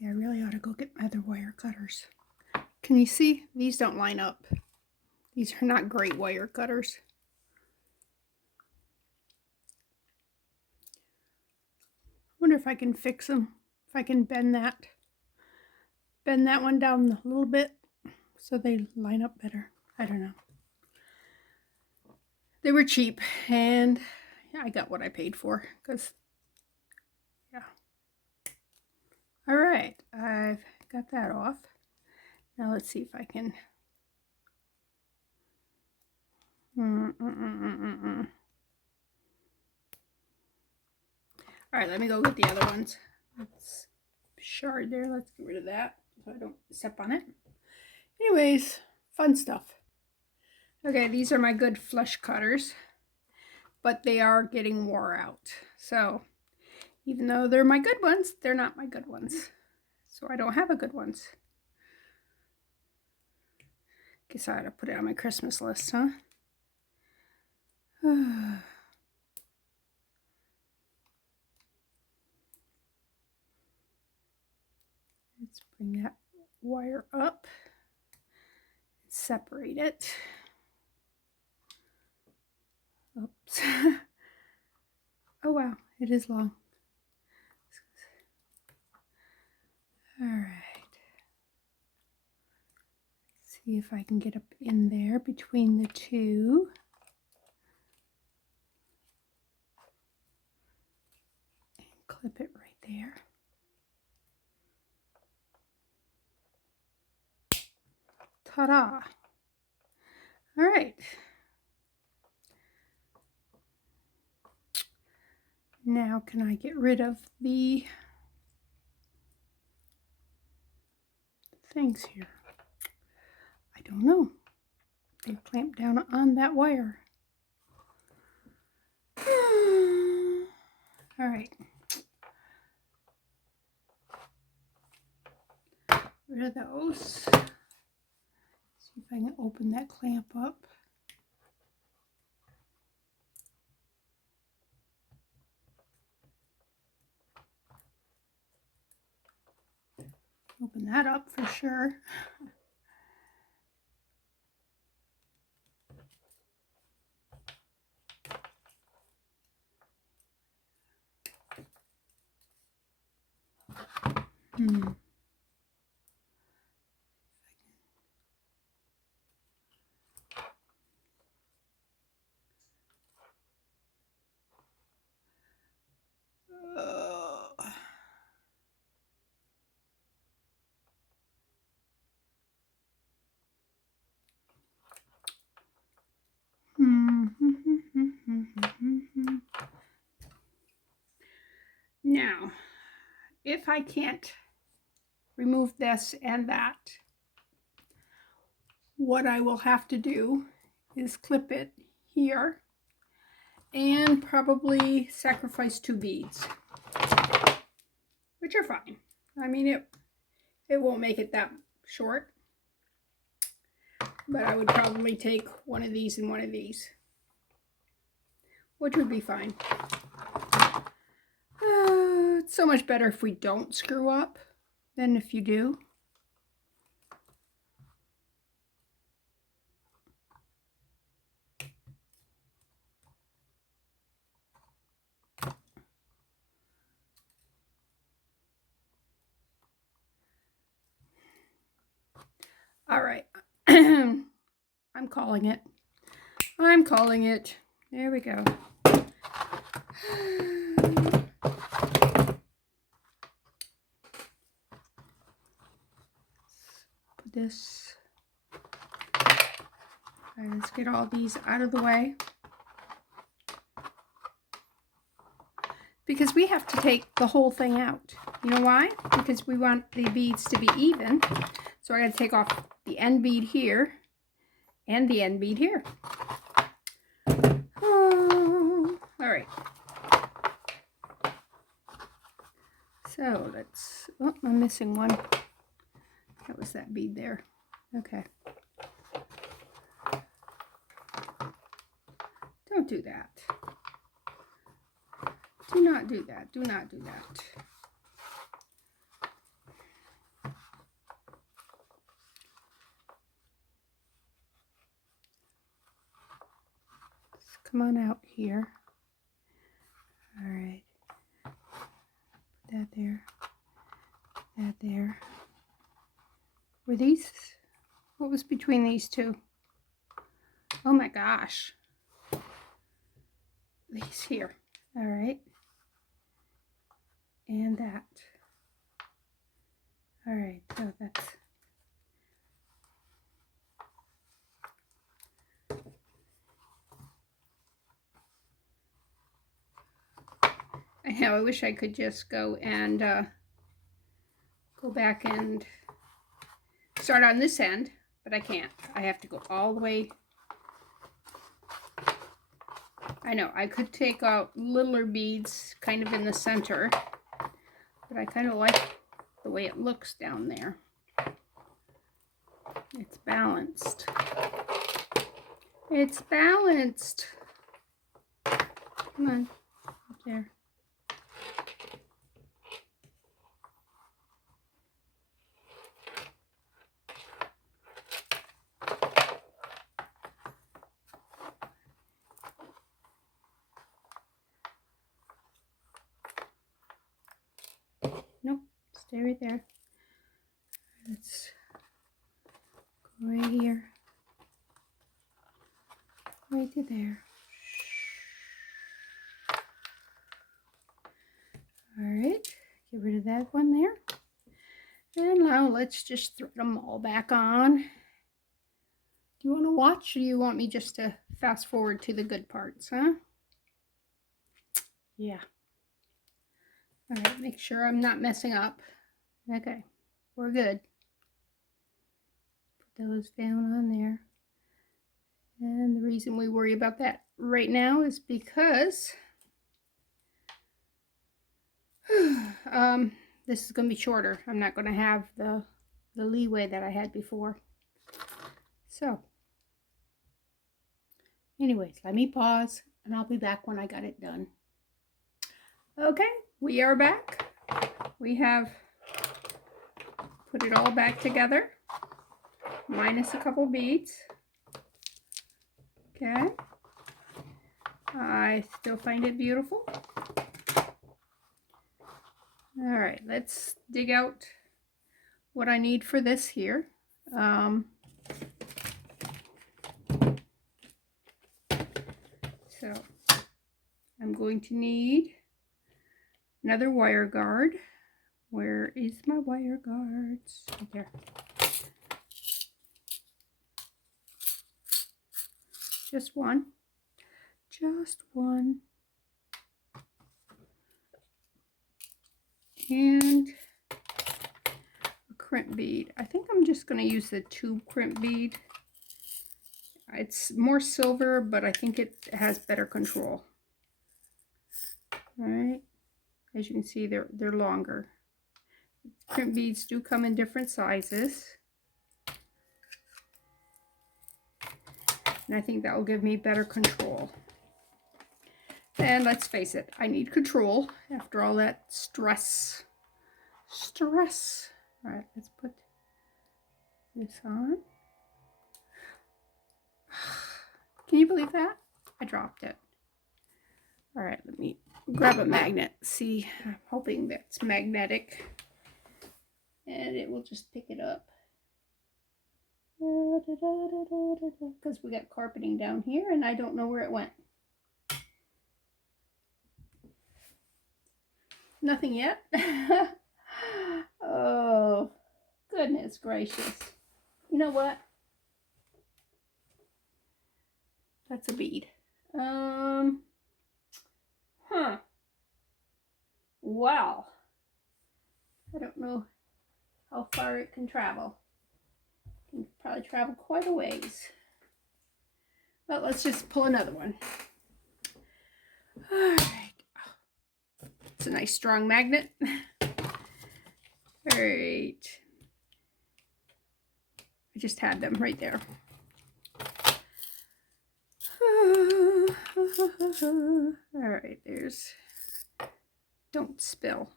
Yeah, I really ought to go get my other wire cutters. Can you see? These don't line up. These are not great wire cutters. I wonder if I can fix them. If I can bend that one down a little bit so they line up better. I don't know. They were cheap, and I got what I paid for, because, yeah. All right, I've got that off. Now let's see if I can. All right, let me go get the other ones. It's shard there. Let's get rid of that so I don't step on it. Anyways, fun stuff. Okay, these are my good flush cutters, but they are getting wore out. So even though they're my good ones, they're not my good ones. So I don't have a good ones. Guess I ought to put it on my Christmas list, huh? Let's bring that wire up, separate it. Oops. Oh wow, it is long. All right. See if I can get up in there between the two. And clip it right there. Ta-da! All right. Now can I get rid of the things here? I don't know. They're clamped down on that wire. All right. Rid of those. See if I can open that clamp up. Open that up for sure. Now, if I can't remove this and that, what I will have to do is clip it here and probably sacrifice 2 beads, which are fine. I mean, it won't make it that short, but I would probably take one of these and one of these, which would be fine. It's so much better if we don't screw up than if you do. All right. I'm calling it. I'm calling it. There we go. Put this. All right, let's get all these out of the way. Because we have to take the whole thing out. You know why? Because we want the beads to be even. So I got to take off the end bead here and the end bead here. Oh, all right. So let's, oh, I'm missing one. That was that bead there. Okay. Don't do that. Do not do that. Do not do that. Let's come on out here. All right. Put that there. Put that there. Were these? What was between these two? Oh my gosh. These here. All right. And that. All right, so that's I know, I wish I could just go and go back and start on this end, but I can't. I have to go all the way. I know, I could take out littler beads kind of in the center, but I kind of like the way it looks down there. It's balanced. It's balanced. Come on, up there. Nope, stay right there. Let's go right here. Right to there. Alright, get rid of that one there. And now let's just thread them all back on. Do you want to watch, or do you want me just to fast forward to the good parts, huh? Yeah. Alright, make sure I'm not messing up. Okay, we're good. Put those down on there. And the reason we worry about that right now is because this is going to be shorter. I'm not going to have the leeway that I had before. So, anyways, let me pause and I'll be back when I got it done. Okay, we are back. We have put it all back together, minus a couple beads. Okay, I still find it beautiful. All right, let's dig out what I need for this here. So I'm going to need another wire guard. Where is my wire guards? Right there. Just one. Just one. And a crimp bead. I think I'm just going to use the tube crimp bead. It's more silver, but I think it has better control. All right. As you can see, they're longer. Crimp beads do come in different sizes. And I think that will give me better control. And let's face it, I need control after all that stress. Stress. All right, let's put this on. Can you believe that? I dropped it. All right, let me grab a magnet. See, I'm hoping that's magnetic. And it will just pick it up. Because we got carpeting down here and I don't know where it went. Nothing yet? Oh, goodness gracious. You know what? That's a bead. Wow. I don't know how far it can travel. It can probably travel quite a ways. But let's just pull another one. All right. It's a nice strong magnet. All right. I just had them right there. All right, there's, don't spill.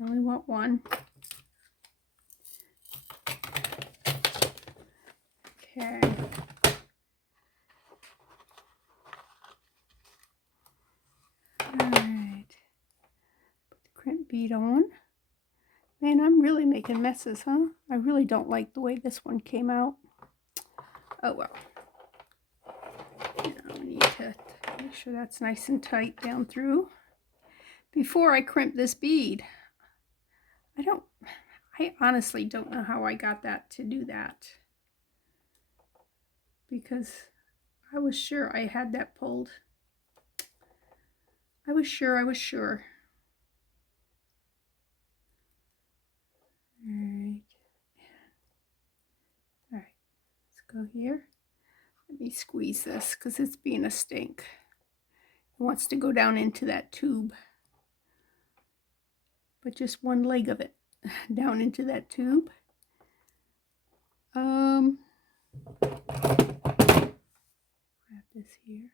I only want one. Okay. All right. Put the crimp bead on. Man, I'm really making messes, huh? I really don't like the way this one came out. Oh well. Now we need to make sure that's nice and tight down through. Before I crimp this bead, I honestly don't know how I got that to do that. Because I was sure I had that pulled. I was sure. All right. All right, let's go here. Let me squeeze this because it's being a stink. It wants to go down into that tube. But just one leg of it down into that tube. Grab this here.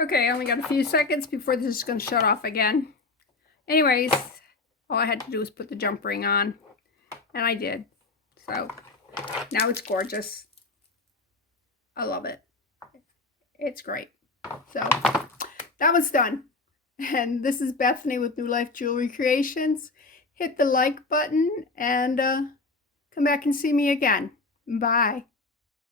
Okay, I only got a few seconds before this is going to shut off again. Anyways, all I had to do was put the jump ring on, and I did. So now it's gorgeous. I love it. It's great. So that one's done. And this is Bethany with New Life Jewelry Creations. Hit the like button and come back and see me again. Bye.